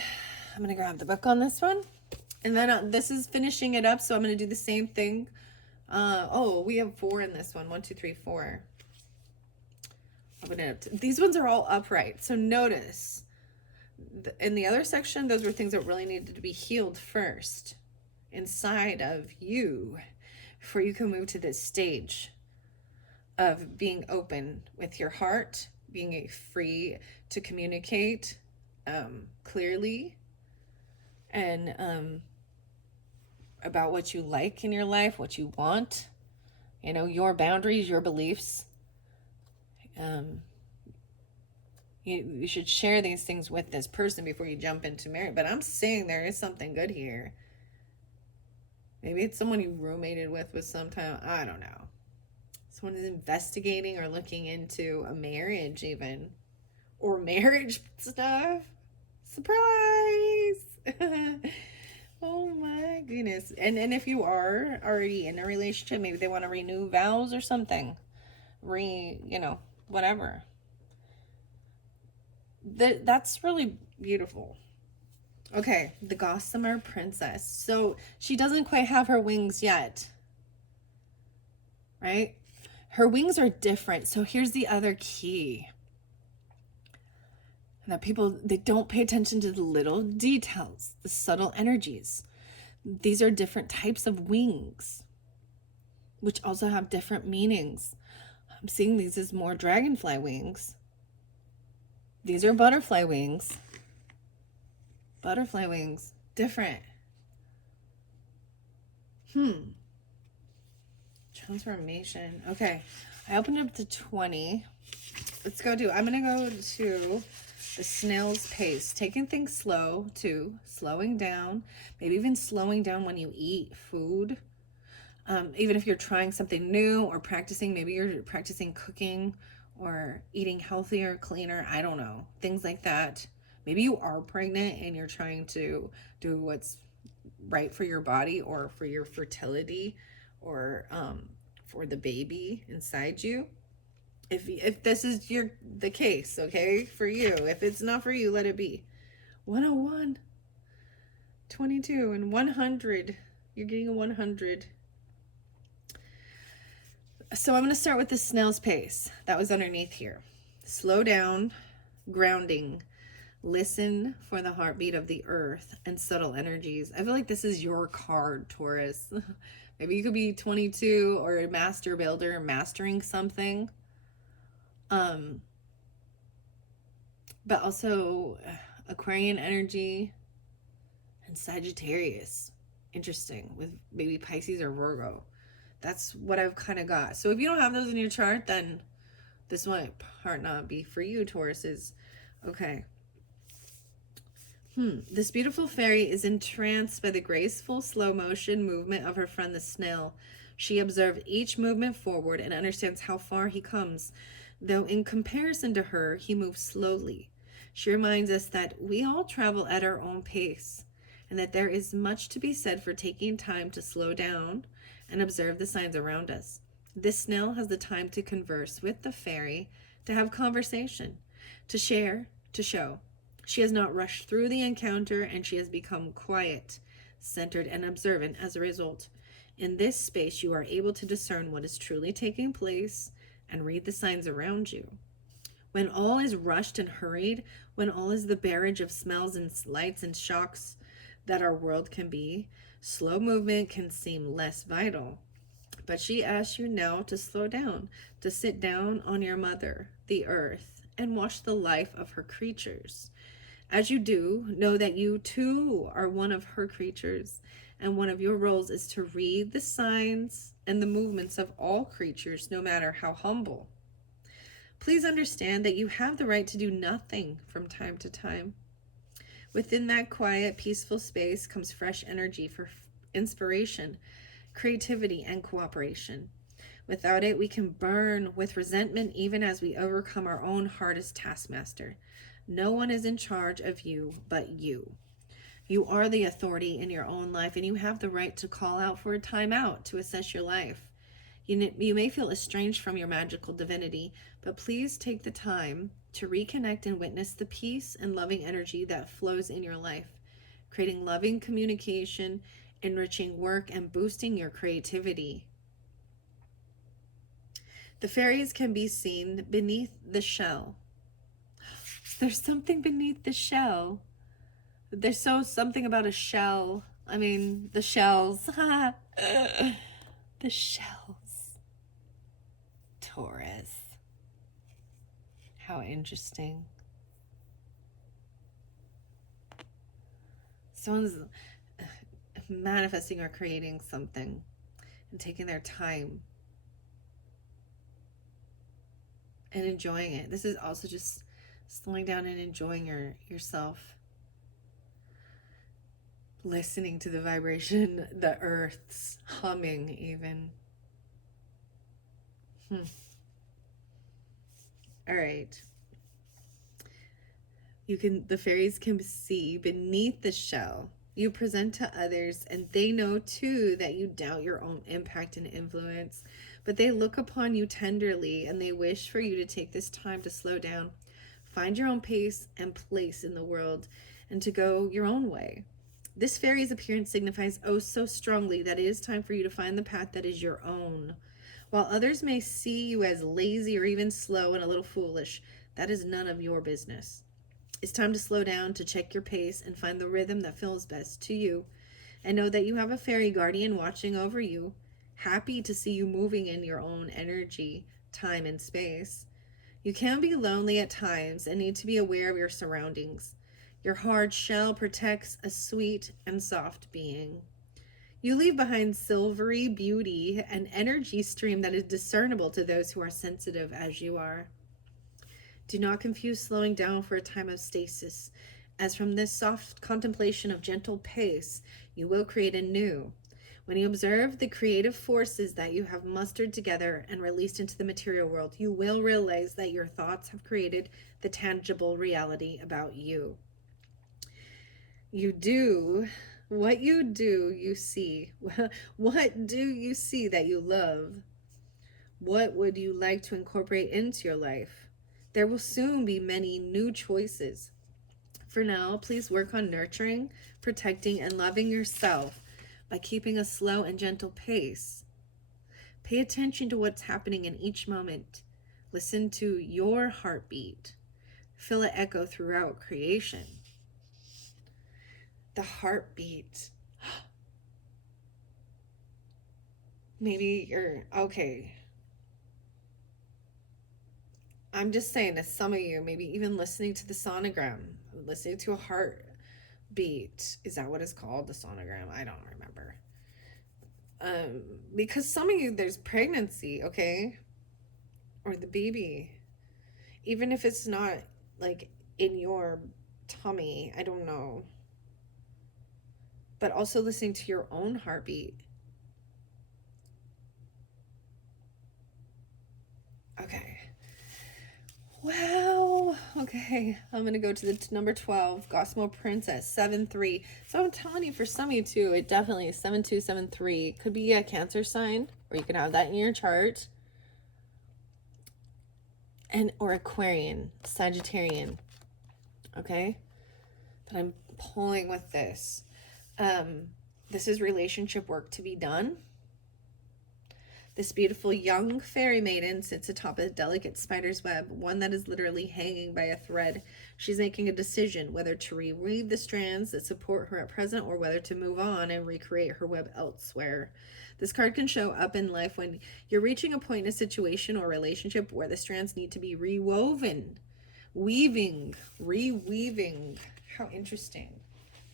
I'm going to grab the book on this one. And then this is finishing it up, so I'm going to do the same thing. Oh, we have 4 in this one. 1, 2, 3, 4. Open it up. These ones are all upright. So notice, in the other section, those were things that really needed to be healed first inside of you before you can move to this stage of being open with your heart, being free to communicate clearly and about what you like in your life, what you want, you know, your boundaries, your beliefs. You should share these things with this person before you jump into marriage. But I'm saying there is something good here. Maybe it's someone you roommated with sometime. I don't know. Someone is investigating or looking into a marriage even. Or marriage stuff. Surprise! Oh my goodness. And if you are already in a relationship, maybe they want to renew vows or something. Whatever. That's really beautiful. Okay, the Gossamer Princess. So she doesn't quite have her wings yet. Right? Her wings are different. So here's the other key. That people, they don't pay attention to the little details, the subtle energies. These are different types of wings, which also have different meanings. I'm seeing these as more dragonfly wings. These are butterfly wings. Butterfly wings, different. Transformation. Okay, I opened up to 20. Let's go I'm going to go to the snail's pace. Taking things slow, too. Slowing down. Maybe even slowing down when you eat food. Even if you're trying something new or practicing, maybe you're practicing cooking or eating healthier, cleaner. I don't know. Things like that. Maybe you are pregnant and you're trying to do what's right for your body or for your fertility or for the baby inside you. If this is the case, okay, for you. If it's not for you, let it be. 101, 22, and 100. You're getting a 100. So I'm going to start with the snail's pace. That was underneath here. Slow down, grounding, listen for the heartbeat of the earth and subtle energies. I feel like this is your card, Taurus. Maybe you could be 22 or a master builder, mastering something. But also Aquarian energy and Sagittarius. Interesting. With maybe Pisces or Virgo. That's what I've kind of got. So if you don't have those in your chart, then this might part not be for you, Tauruses. Okay. This beautiful fairy is entranced by the graceful, slow motion movement of her friend the snail. She observes each movement forward and understands how far he comes, though in comparison to her, he moves slowly. She reminds us that we all travel at our own pace, and that there is much to be said for taking time to slow down and observe the signs around us. This snail has the time to converse with the fairy, to have conversation, to share, to show. She has not rushed through the encounter, and she has become quiet, centered, and observant as a result. In this space, you are able to discern what is truly taking place and read the signs around you. When all is rushed and hurried, when all is the barrage of smells and lights and shocks that our world can be, slow movement can seem less vital. But she asks you now to slow down, to sit down on your mother, the earth, and watch the life of her creatures. As you do, know that you too are one of her creatures, and one of your roles is to read the signs and the movements of all creatures, no matter how humble. Please understand that you have the right to do nothing from time to time. Within that quiet, peaceful space comes fresh energy for inspiration, creativity, and cooperation. Without it, we can burn with resentment even as we overcome our own hardest taskmaster. No one is in charge of you but you. You are the authority in your own life, and you have the right to call out for a timeout to assess your life. You may feel estranged from your magical divinity, but please take the time to reconnect and witness the peace and loving energy that flows in your life, creating loving communication, enriching work, and boosting your creativity. The fairies can be seen beneath the shell. There's something beneath the shell. There's something about a shell. I mean, the shells. The shells. Taurus. How interesting. Someone's manifesting or creating something and taking their time and enjoying it. This is also just slowing down and enjoying yourself. Listening to the vibration, the earth's humming even. All right. The fairies can see beneath the shell you present to others, and they know too that you doubt your own impact and influence, but they look upon you tenderly and they wish for you to take this time to slow down, find your own pace and place in the world, and to go your own way. This fairy's appearance signifies oh so strongly that it is time for you to find the path that is your own. While others may see you as lazy or even slow and a little foolish, that is none of your business. It's time to slow down, to check your pace, and find the rhythm that feels best to you. And know that you have a fairy guardian watching over you, happy to see you moving in your own energy, time, and space. You can be lonely at times and need to be aware of your surroundings. Your hard shell protects a sweet and soft being. You leave behind silvery beauty, an energy stream that is discernible to those who are sensitive as you are. Do not confuse slowing down for a time of stasis, as from this soft contemplation of gentle pace, you will create anew. When you observe the creative forces that you have mustered together and released into the material world, you will realize that your thoughts have created the tangible reality about you. You do what you see. What do you see that you love? What would you like to incorporate into your life? There will soon be many new choices. For now, please work on nurturing, protecting, and loving yourself by keeping a slow and gentle pace. Pay attention to what's happening in each moment. Listen to your heartbeat. Feel it echo throughout creation. The heartbeat. Maybe you're okay. I'm just saying, to some of you, maybe even listening to the sonogram, listening to a heartbeat. Is that what it's called? The sonogram? I don't remember. Because some of you, there's pregnancy, okay? Or the baby. Even if it's not like in your tummy, I don't know. But also listening to your own heartbeat. Okay. Wow. Okay. I'm going to go to the number 12, Gossamer Princess, 7-3. So I'm telling you, for some of you too, it definitely is 7-2, 7-3. Could be a Cancer sign, or you could have that in your chart. Or Aquarian, Sagittarian. Okay. But I'm pulling with this. This is relationship work to be done. This beautiful young fairy maiden sits atop a delicate spider's web, one that is literally hanging by a thread. She's making a decision whether to reweave the strands that support her at present or whether to move on and recreate her web elsewhere. This card can show up in life when you're reaching a point in a situation or relationship where the strands need to be rewoven. Reweaving. How interesting.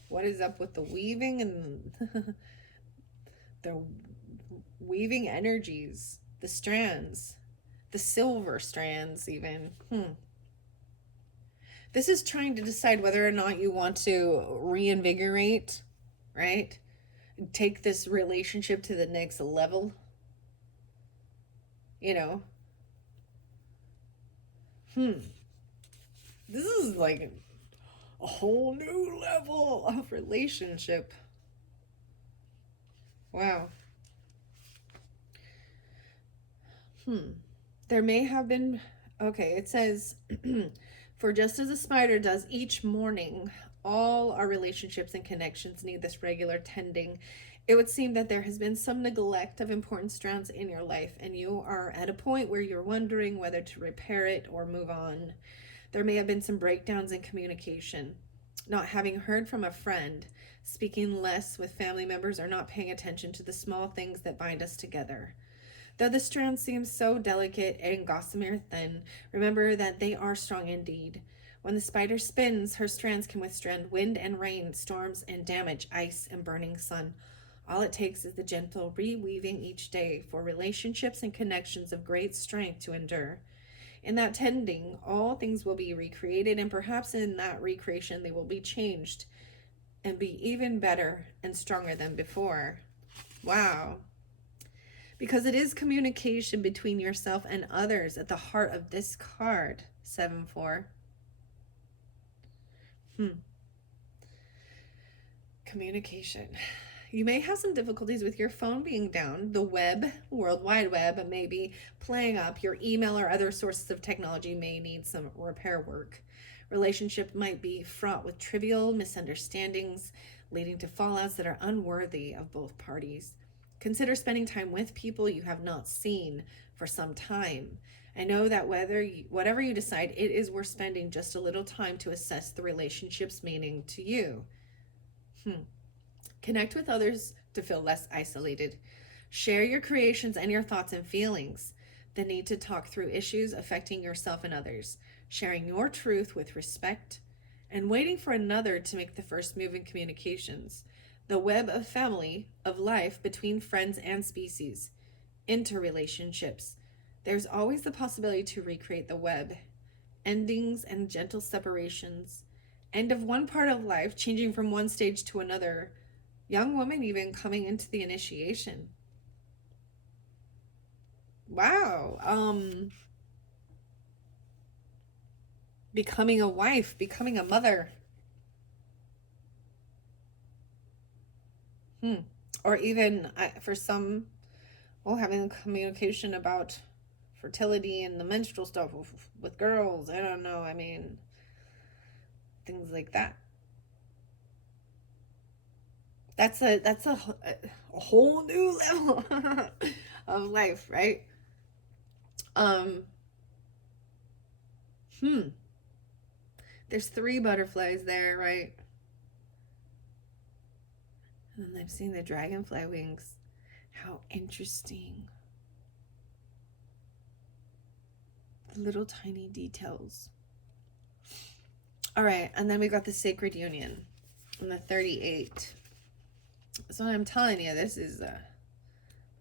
What is up with the weaving and the weaving energies, the strands, the silver strands even. This is trying to decide whether or not you want to reinvigorate, right? take this relationship to the next level, you know. This is like a whole new level of relationship. Wow. There may have been, okay, it says, for just as a spider does each morning, all our relationships and connections need this regular tending. It would seem that there has been some neglect of important strands in your life, and you are at a point where you're wondering whether to repair it or move on. There may have been some breakdowns in communication, not having heard from a friend, speaking less with family members, or not paying attention to the small things that bind us together. Though the strands seem so delicate and gossamer thin, remember that they are strong indeed. When the spider spins, her strands can withstand wind and rain, storms and damage, ice and burning sun. All it takes is the gentle reweaving each day for relationships and connections of great strength to endure. In that tending, all things will be recreated, and perhaps in that recreation they will be changed and be even better and stronger than before. Wow. Because it is communication between yourself and others at the heart of this card, 7-4. Communication. You may have some difficulties with your phone being down. The web, World Wide Web, may be playing up. Your email or other sources of technology may need some repair work. Relationship might be fraught with trivial misunderstandings, leading to fallouts that are unworthy of both parties. Consider spending time with people you have not seen for some time. I know that whatever you decide, it is worth spending just a little time to assess the relationship's meaning to you. Connect with others to feel less isolated. Share your creations and your thoughts and feelings. The need to talk through issues affecting yourself and others. Sharing your truth with respect. And waiting for another to make the first move in communications. The web of family, of life between friends and species. Interrelationships. There's always the possibility to recreate the web. Endings and gentle separations. End of one part of life, changing from one stage to another. Young woman even coming into the initiation. Wow. Becoming a wife, becoming a mother. Or even for some, having communication about fertility and the menstrual stuff with girls. I don't know. I mean, things like that. That's a whole new level of life, right? There's 3 butterflies there, right? And I'm seeing the dragonfly wings. How interesting. The little tiny details. All right, and then we got the sacred union and the 38. So I'm telling you, this is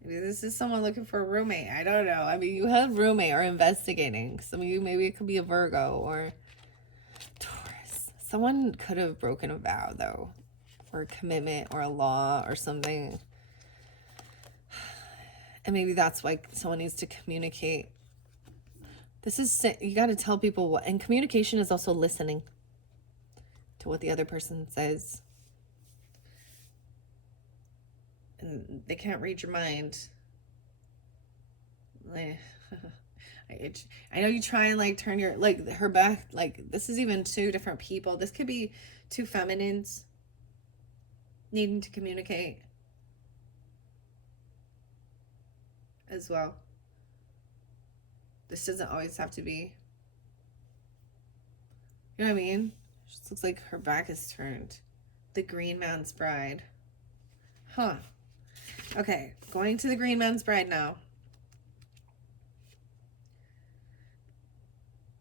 maybe this is someone looking for a roommate. I don't know. I mean, you have roommate or investigating. Some of you, maybe it could be a Virgo or Taurus. Someone could have broken a vow though, or a commitment or a law or something. And maybe that's why someone needs to communicate. This is, you got to tell people what, and communication is also listening to what the other person says. And they can't read your mind. I know you try and like turn your, like her back, like this is even 2 different people. This could be 2 feminines needing to communicate as well. This doesn't always have to be, you know what I mean? It just looks like her back is turned. The Green Man's Bride. Huh. Okay, going to the Green Man's Bride now.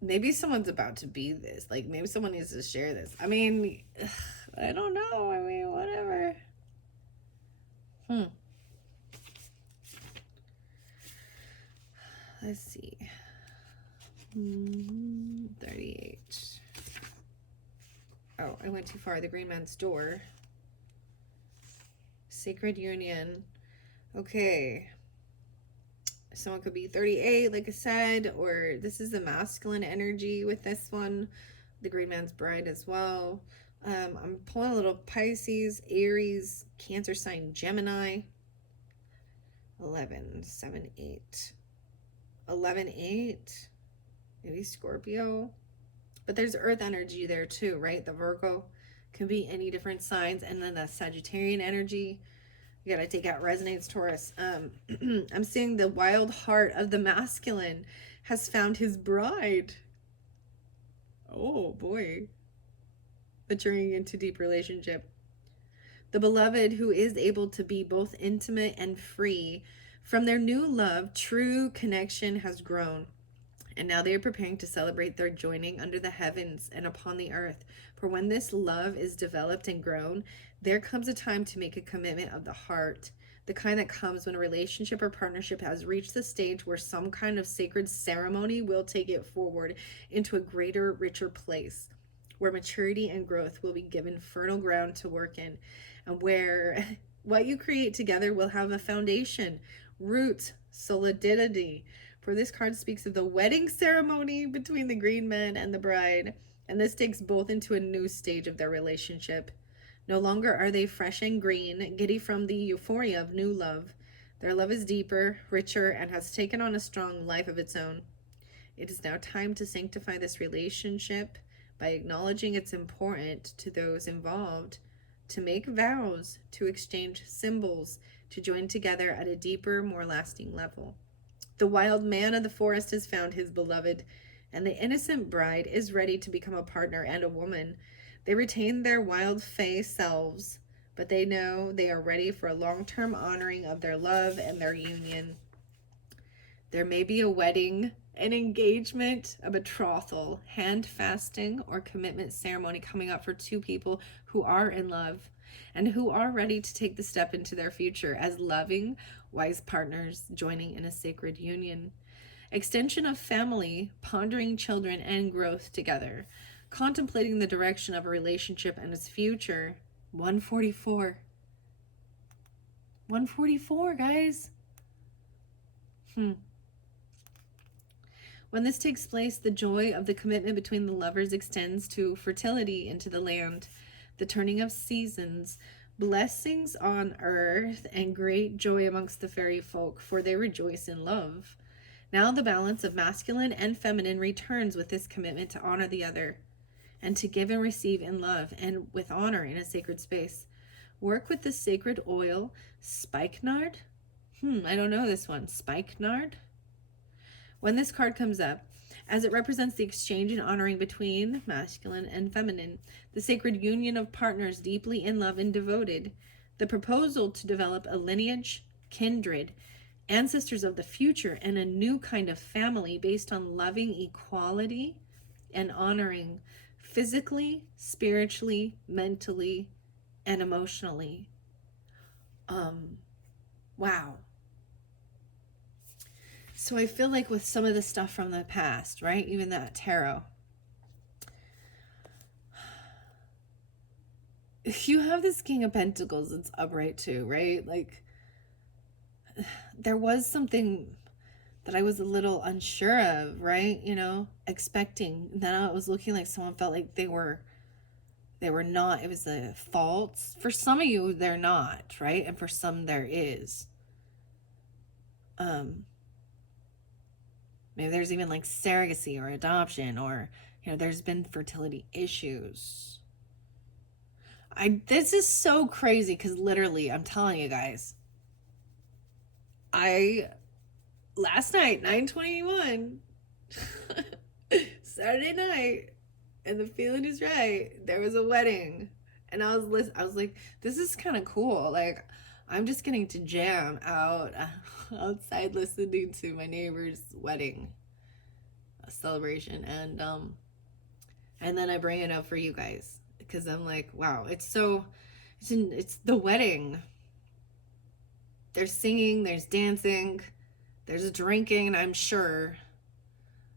Maybe someone's about to be this. Like, maybe someone needs to share this. I mean, I don't know. I mean, whatever. Let's see. 38. Oh, I went too far. The Green Man's Door. Sacred union. Okay. Someone could be 38, like I said, or this is the masculine energy with this one. The Green Man's Bride as well. I'm pulling a little Pisces, Aries, Cancer sign, Gemini. 11, 7, 8. 11, 8. Maybe Scorpio. But there's earth energy there too, right? The Virgo can be any different signs. And then the Sagittarian energy. You gotta take out resonates, Taurus. I'm seeing the wild heart of the masculine has found his bride. Oh boy. Maturing into deep relationship. The beloved who is able to be both intimate and free. From their new love, true connection has grown. And now they are preparing to celebrate their joining under the heavens and upon the earth. For when this love is developed and grown, there comes a time to make a commitment of the heart, the kind that comes when a relationship or partnership has reached the stage where some kind of sacred ceremony will take it forward into a greater, richer place, where maturity and growth will be given fertile ground to work in, and where what you create together will have a foundation, root, solidity. For this card speaks of the wedding ceremony between the green man and the bride, and this takes both into a new stage of their relationship. No longer are they fresh and green, giddy from the euphoria of new love. Their love is deeper, richer, and has taken on a strong life of its own. It is now time to sanctify this relationship by acknowledging it's important to those involved to make vows, to exchange symbols, to join together at a deeper, more lasting level. The wild man of the forest has found his beloved, and the innocent bride is ready to become a partner and a woman. They retain their wild fae selves, but they know they are ready for a long-term honoring of their love and their union. There may be a wedding, an engagement, a betrothal, hand fasting, or commitment ceremony coming up for two people who are in love and who are ready to take the step into their future as loving, wise partners joining in a sacred union. Extension of family, pondering children and growth together, contemplating the direction of a relationship and its future. 144. 144, guys. When this takes place, the joy of the commitment between the lovers extends to fertility into the land, the turning of seasons, blessings on earth, and great joy amongst the fairy folk, for they rejoice in love. Now the balance of masculine and feminine returns with this commitment to honor the other, and to give and receive in love and with honor in a sacred space. Work with the sacred oil, spikenard. I don't know this one. Spikenard? When this card comes up, as it represents the exchange and honoring between masculine and feminine, the sacred union of partners deeply in love and devoted, the proposal to develop a lineage, kindred, ancestors of the future, and a new kind of family based on loving equality and honoring physically, spiritually, mentally, and emotionally. Wow. So I feel like with some of the stuff from the past, right? Even that tarot. If you have this King of Pentacles, it's upright too, right? Like, there was something that I was a little unsure of, right? You know, expecting. Then I was looking like someone felt like they were not. It was a false. For some of you, they're not, right? And for some, there is. Maybe there's even like surrogacy or adoption, or, you know, there's been fertility issues. This is so crazy because literally, I'm telling you guys, last night, 9/21, Saturday night, and the feeling is right, there was a wedding. And I was like, this is kind of cool. Like, I'm just getting to jam out outside listening to my neighbor's wedding celebration, and then I bring it up for you guys because I'm like, wow, it's the wedding. There's singing, there's dancing, there's drinking. I'm sure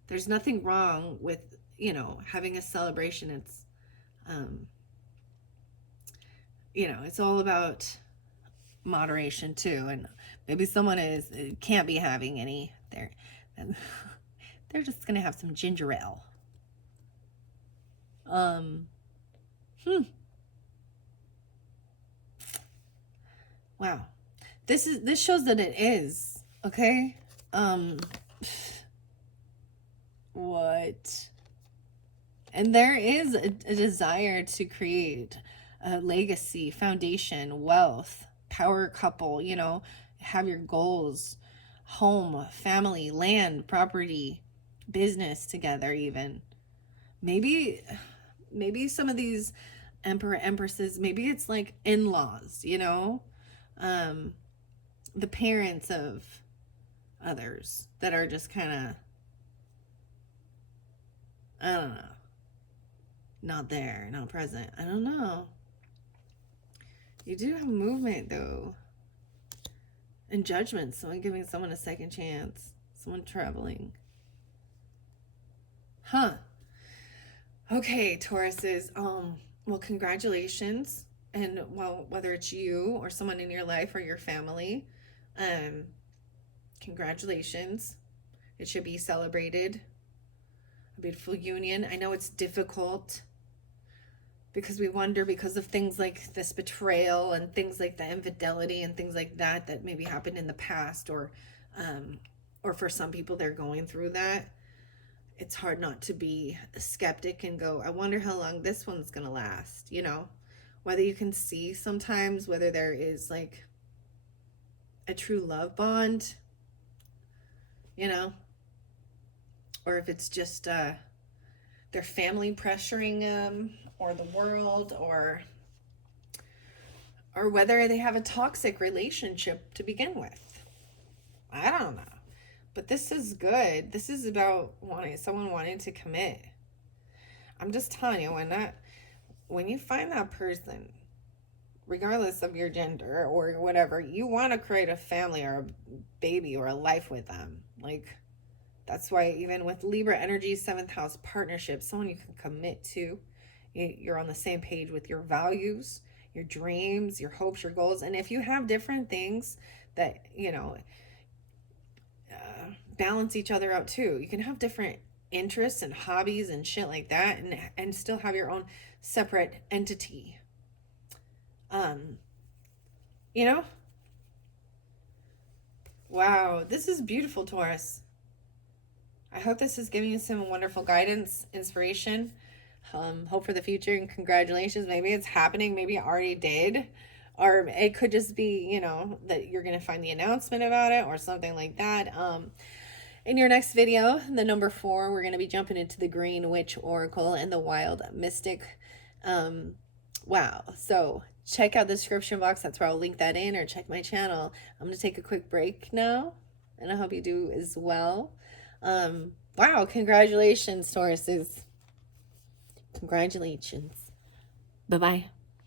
there's nothing wrong with, you know, having a celebration. It's you know, it's all about moderation too. And maybe someone can't be having any. They're just gonna have some ginger ale. Um, hmm. Wow. This shows that it is, okay? What? And there is a desire to create a legacy, foundation, wealth, power couple, you know, have your goals, home, family, land, property, business together even. Maybe some of these emperor empresses, maybe it's like in-laws, you know? The parents of others that are just kind of, I don't know, not there, not present. I don't know. You do have movement though, and judgment. Someone giving someone a second chance, someone traveling. Huh. Okay, Tauruses. Well, congratulations. And well, whether it's you or someone in your life or your family, um, congratulations. It should be celebrated. A beautiful union. I know it's difficult because we wonder, because of things like this betrayal and things like the infidelity and things like that that maybe happened in the past, or for some people they're going through that. It's hard not to be a skeptic and go, I wonder how long this one's gonna last, you know? Whether you can see sometimes whether there is like a true love bond, you know, or if it's just their family pressuring them, or the world, or whether they have a toxic relationship to begin with. I don't know. But this is good. This is about someone wanting to commit. I'm just telling you, when you find that person, regardless of your gender or whatever, you want to create a family or a baby or a life with them. Like, that's why even with Libra energy, 7th house partnership, someone you can commit to. You're on the same page with your values, your dreams, your hopes, your goals. And if you have different things that, you know, balance each other out too. You can have different interests and hobbies and shit like that, and still have your own separate entity. You know? Wow, this is beautiful, Taurus. I hope this is giving you some wonderful guidance, inspiration, hope for the future, and congratulations. Maybe it's happening, maybe it already did, or it could just be, you know, that you're going to find the announcement about it or something like that. In your next video, the number 4, we're going to be jumping into the Green Witch Oracle and the Wild Mystic. Wow. So check out the description box. That's where I'll link that in, or check my channel. I'm going to take a quick break now, and I hope you do as well. Wow. Congratulations, Tauruses. Congratulations. Bye-bye.